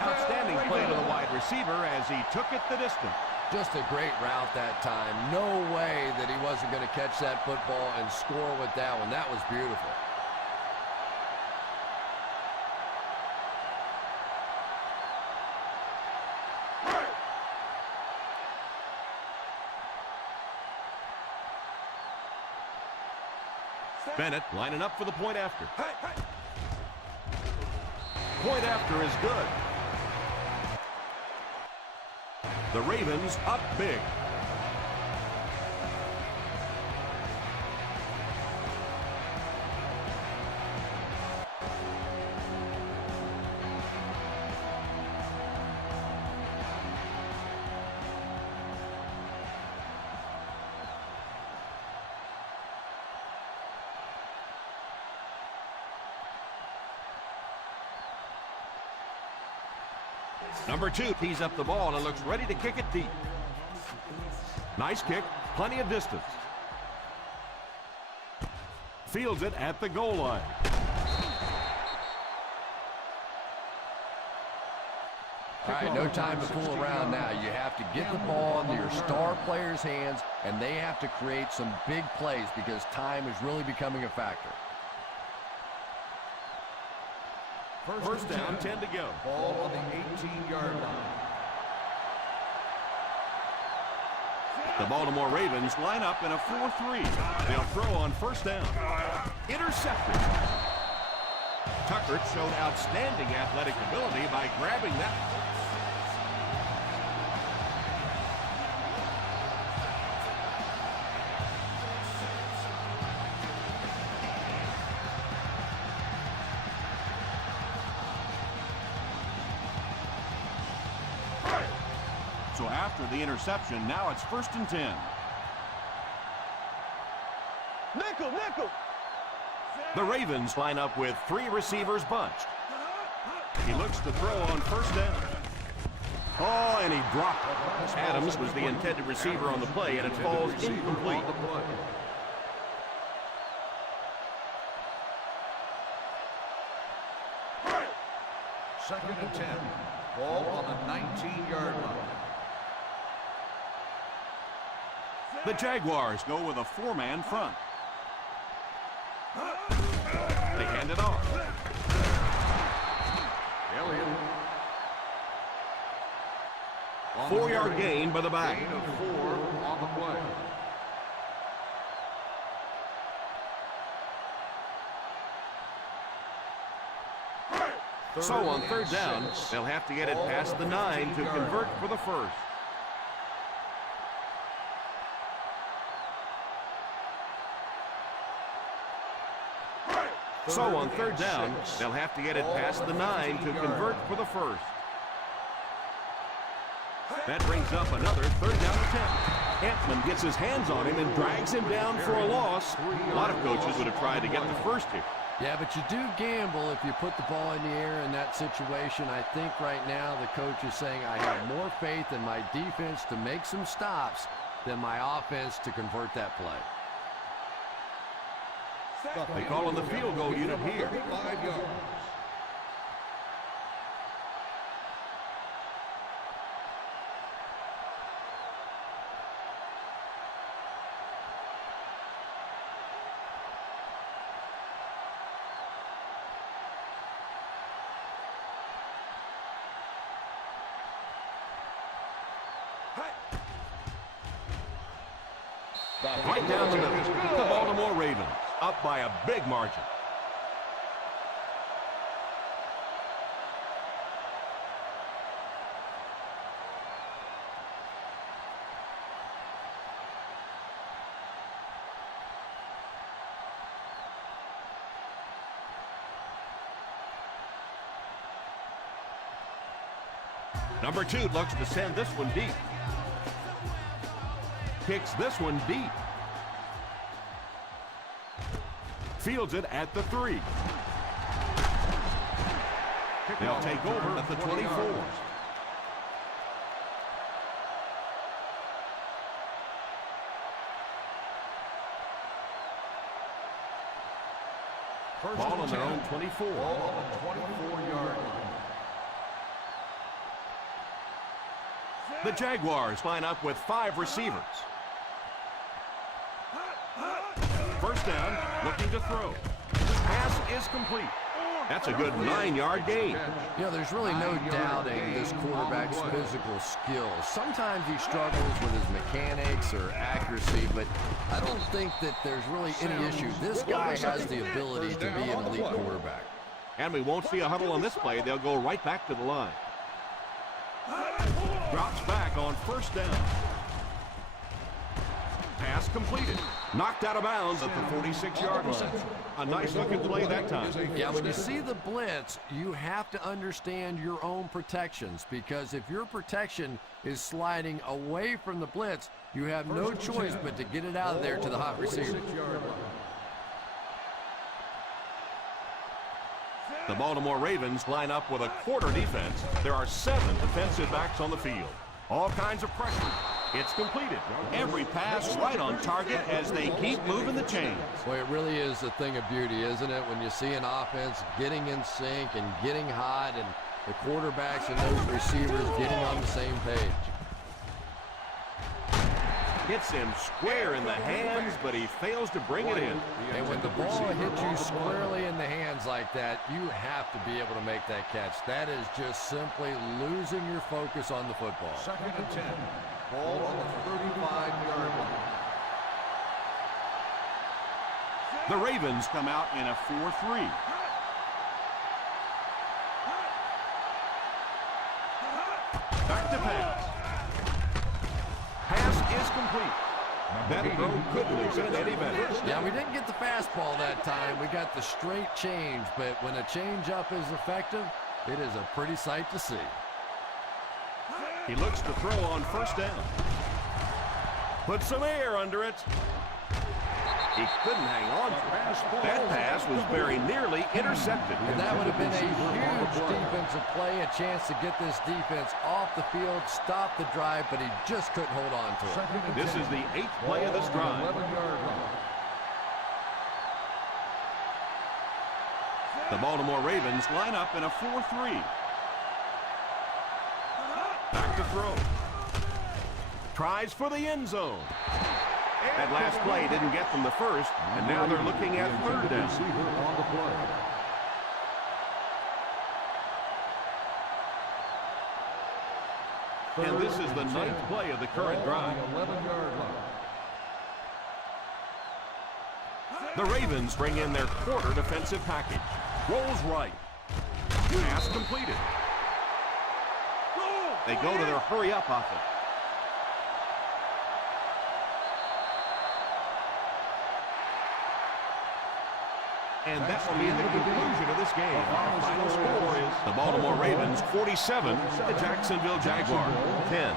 Outstanding play to the wide receiver as he took it the distance. Just a great route that time. No way that he wasn't going to catch that football and score with that one. That was beautiful. Bennett lining up for the point after. Point after is good. The Ravens up big. Number 2 tees up the ball and looks ready to kick it deep. Nice kick, plenty of distance. Fields it at the goal line. All right, no time to fool around now. You have to get the ball into your star players' hands, and they have to create some big plays because time is really becoming a factor. First down, 10 to go. Ball on the 18-yard line. The Baltimore Ravens line up in a 4-3. They'll throw on first down. Intercepted. Tucker showed outstanding athletic ability by grabbing that. So after the interception, now it's 1st and 10. Nickel, nickel. The Ravens line up with 3 receivers bunched. He looks to throw on first down. Oh, and he dropped it. Adams was the intended receiver on the play, and it falls incomplete. Second and 10. Ball on the 19-yard line. The Jaguars go with a 4-man front. They hand it off. Elliott. 4-yard gain by the back. Gain of 4 on the play. So on 3rd down, they'll have to get it past the 9 to convert for the first. So on 3rd down, they'll have to get it past the 9 to convert for the first. That brings up another 3rd down attempt. Antman gets his hands on him and drags him down for a loss. A lot of coaches would have tried to get the first here. Yeah, but you do gamble if you put the ball in the air in that situation. I think right now the coach is saying I have more faith in my defense to make some stops than my offense to convert that play. They call on the field goal unit here. 5 yards. Right down the middle. The Baltimore Ravens up by a big margin. Number 2 looks to send this one deep. Kicks this one deep. Fields it at the 3. They'll take over at the 24. Ball on their own 24. Ball on the 24-yard line. The Jaguars line up with 5 receivers. First down, looking to throw. Pass is complete. That's a good 9-yard gain. You know, there's really no doubting this quarterback's physical skills. Sometimes he struggles with his mechanics or accuracy, but I don't think that there's really any issue. This guy has the ability to be an elite quarterback. And we won't see a huddle on this play. They'll go right back to the line. Drops back on first down. Pass completed. Knocked out of bounds at the 46-yard line. A nice-looking play that time. Yeah, when you see the blitz, you have to understand your own protections, because if your protection is sliding away from the blitz, you have no choice but to get it out of there to the hot receiver. The Baltimore Ravens line up with a quarter defense. There are 7 defensive backs on the field. All kinds of pressure. It's completed. Every pass right on target as they keep moving the chains. Boy, it really is a thing of beauty, isn't it? When you see an offense getting in sync and getting hot and the quarterbacks and those receivers getting on the same page. Hits him square in the hands, but he fails to bring it in. And when the ball hits you squarely in the hands like that, you have to be able to make that catch. That is just simply losing your focus on the football. 2nd and 10. Ball on the 35-yard line. The Ravens come out in a 4-3. Back to pass. Pass is complete. That throw couldn't have been any better. Yeah, we didn't get the fastball that time. We got the straight change, but when a change-up is effective, it is a pretty sight to see. He looks to throw on 1st down. Put some air under it. He couldn't hang on to it. That pass was very nearly intercepted. And that would have been a huge defensive play, a chance to get this defense off the field, stop the drive, but he just couldn't hold on to it. This is the 8th play of this drive. 11-yard line. The Baltimore Ravens line up in a 4-3. Back to throw. Tries for the end zone. That last play didn't get them the first, and now they're looking at 3rd down. On the play. And this is the 9th play of the current drive. 11-yard line. The Ravens bring in their quarter defensive package. Rolls right. Pass completed. They go to their hurry-up offense. And that will be the conclusion of this game. Our final score is the Baltimore Ravens 47, the Jacksonville Jaguars 10.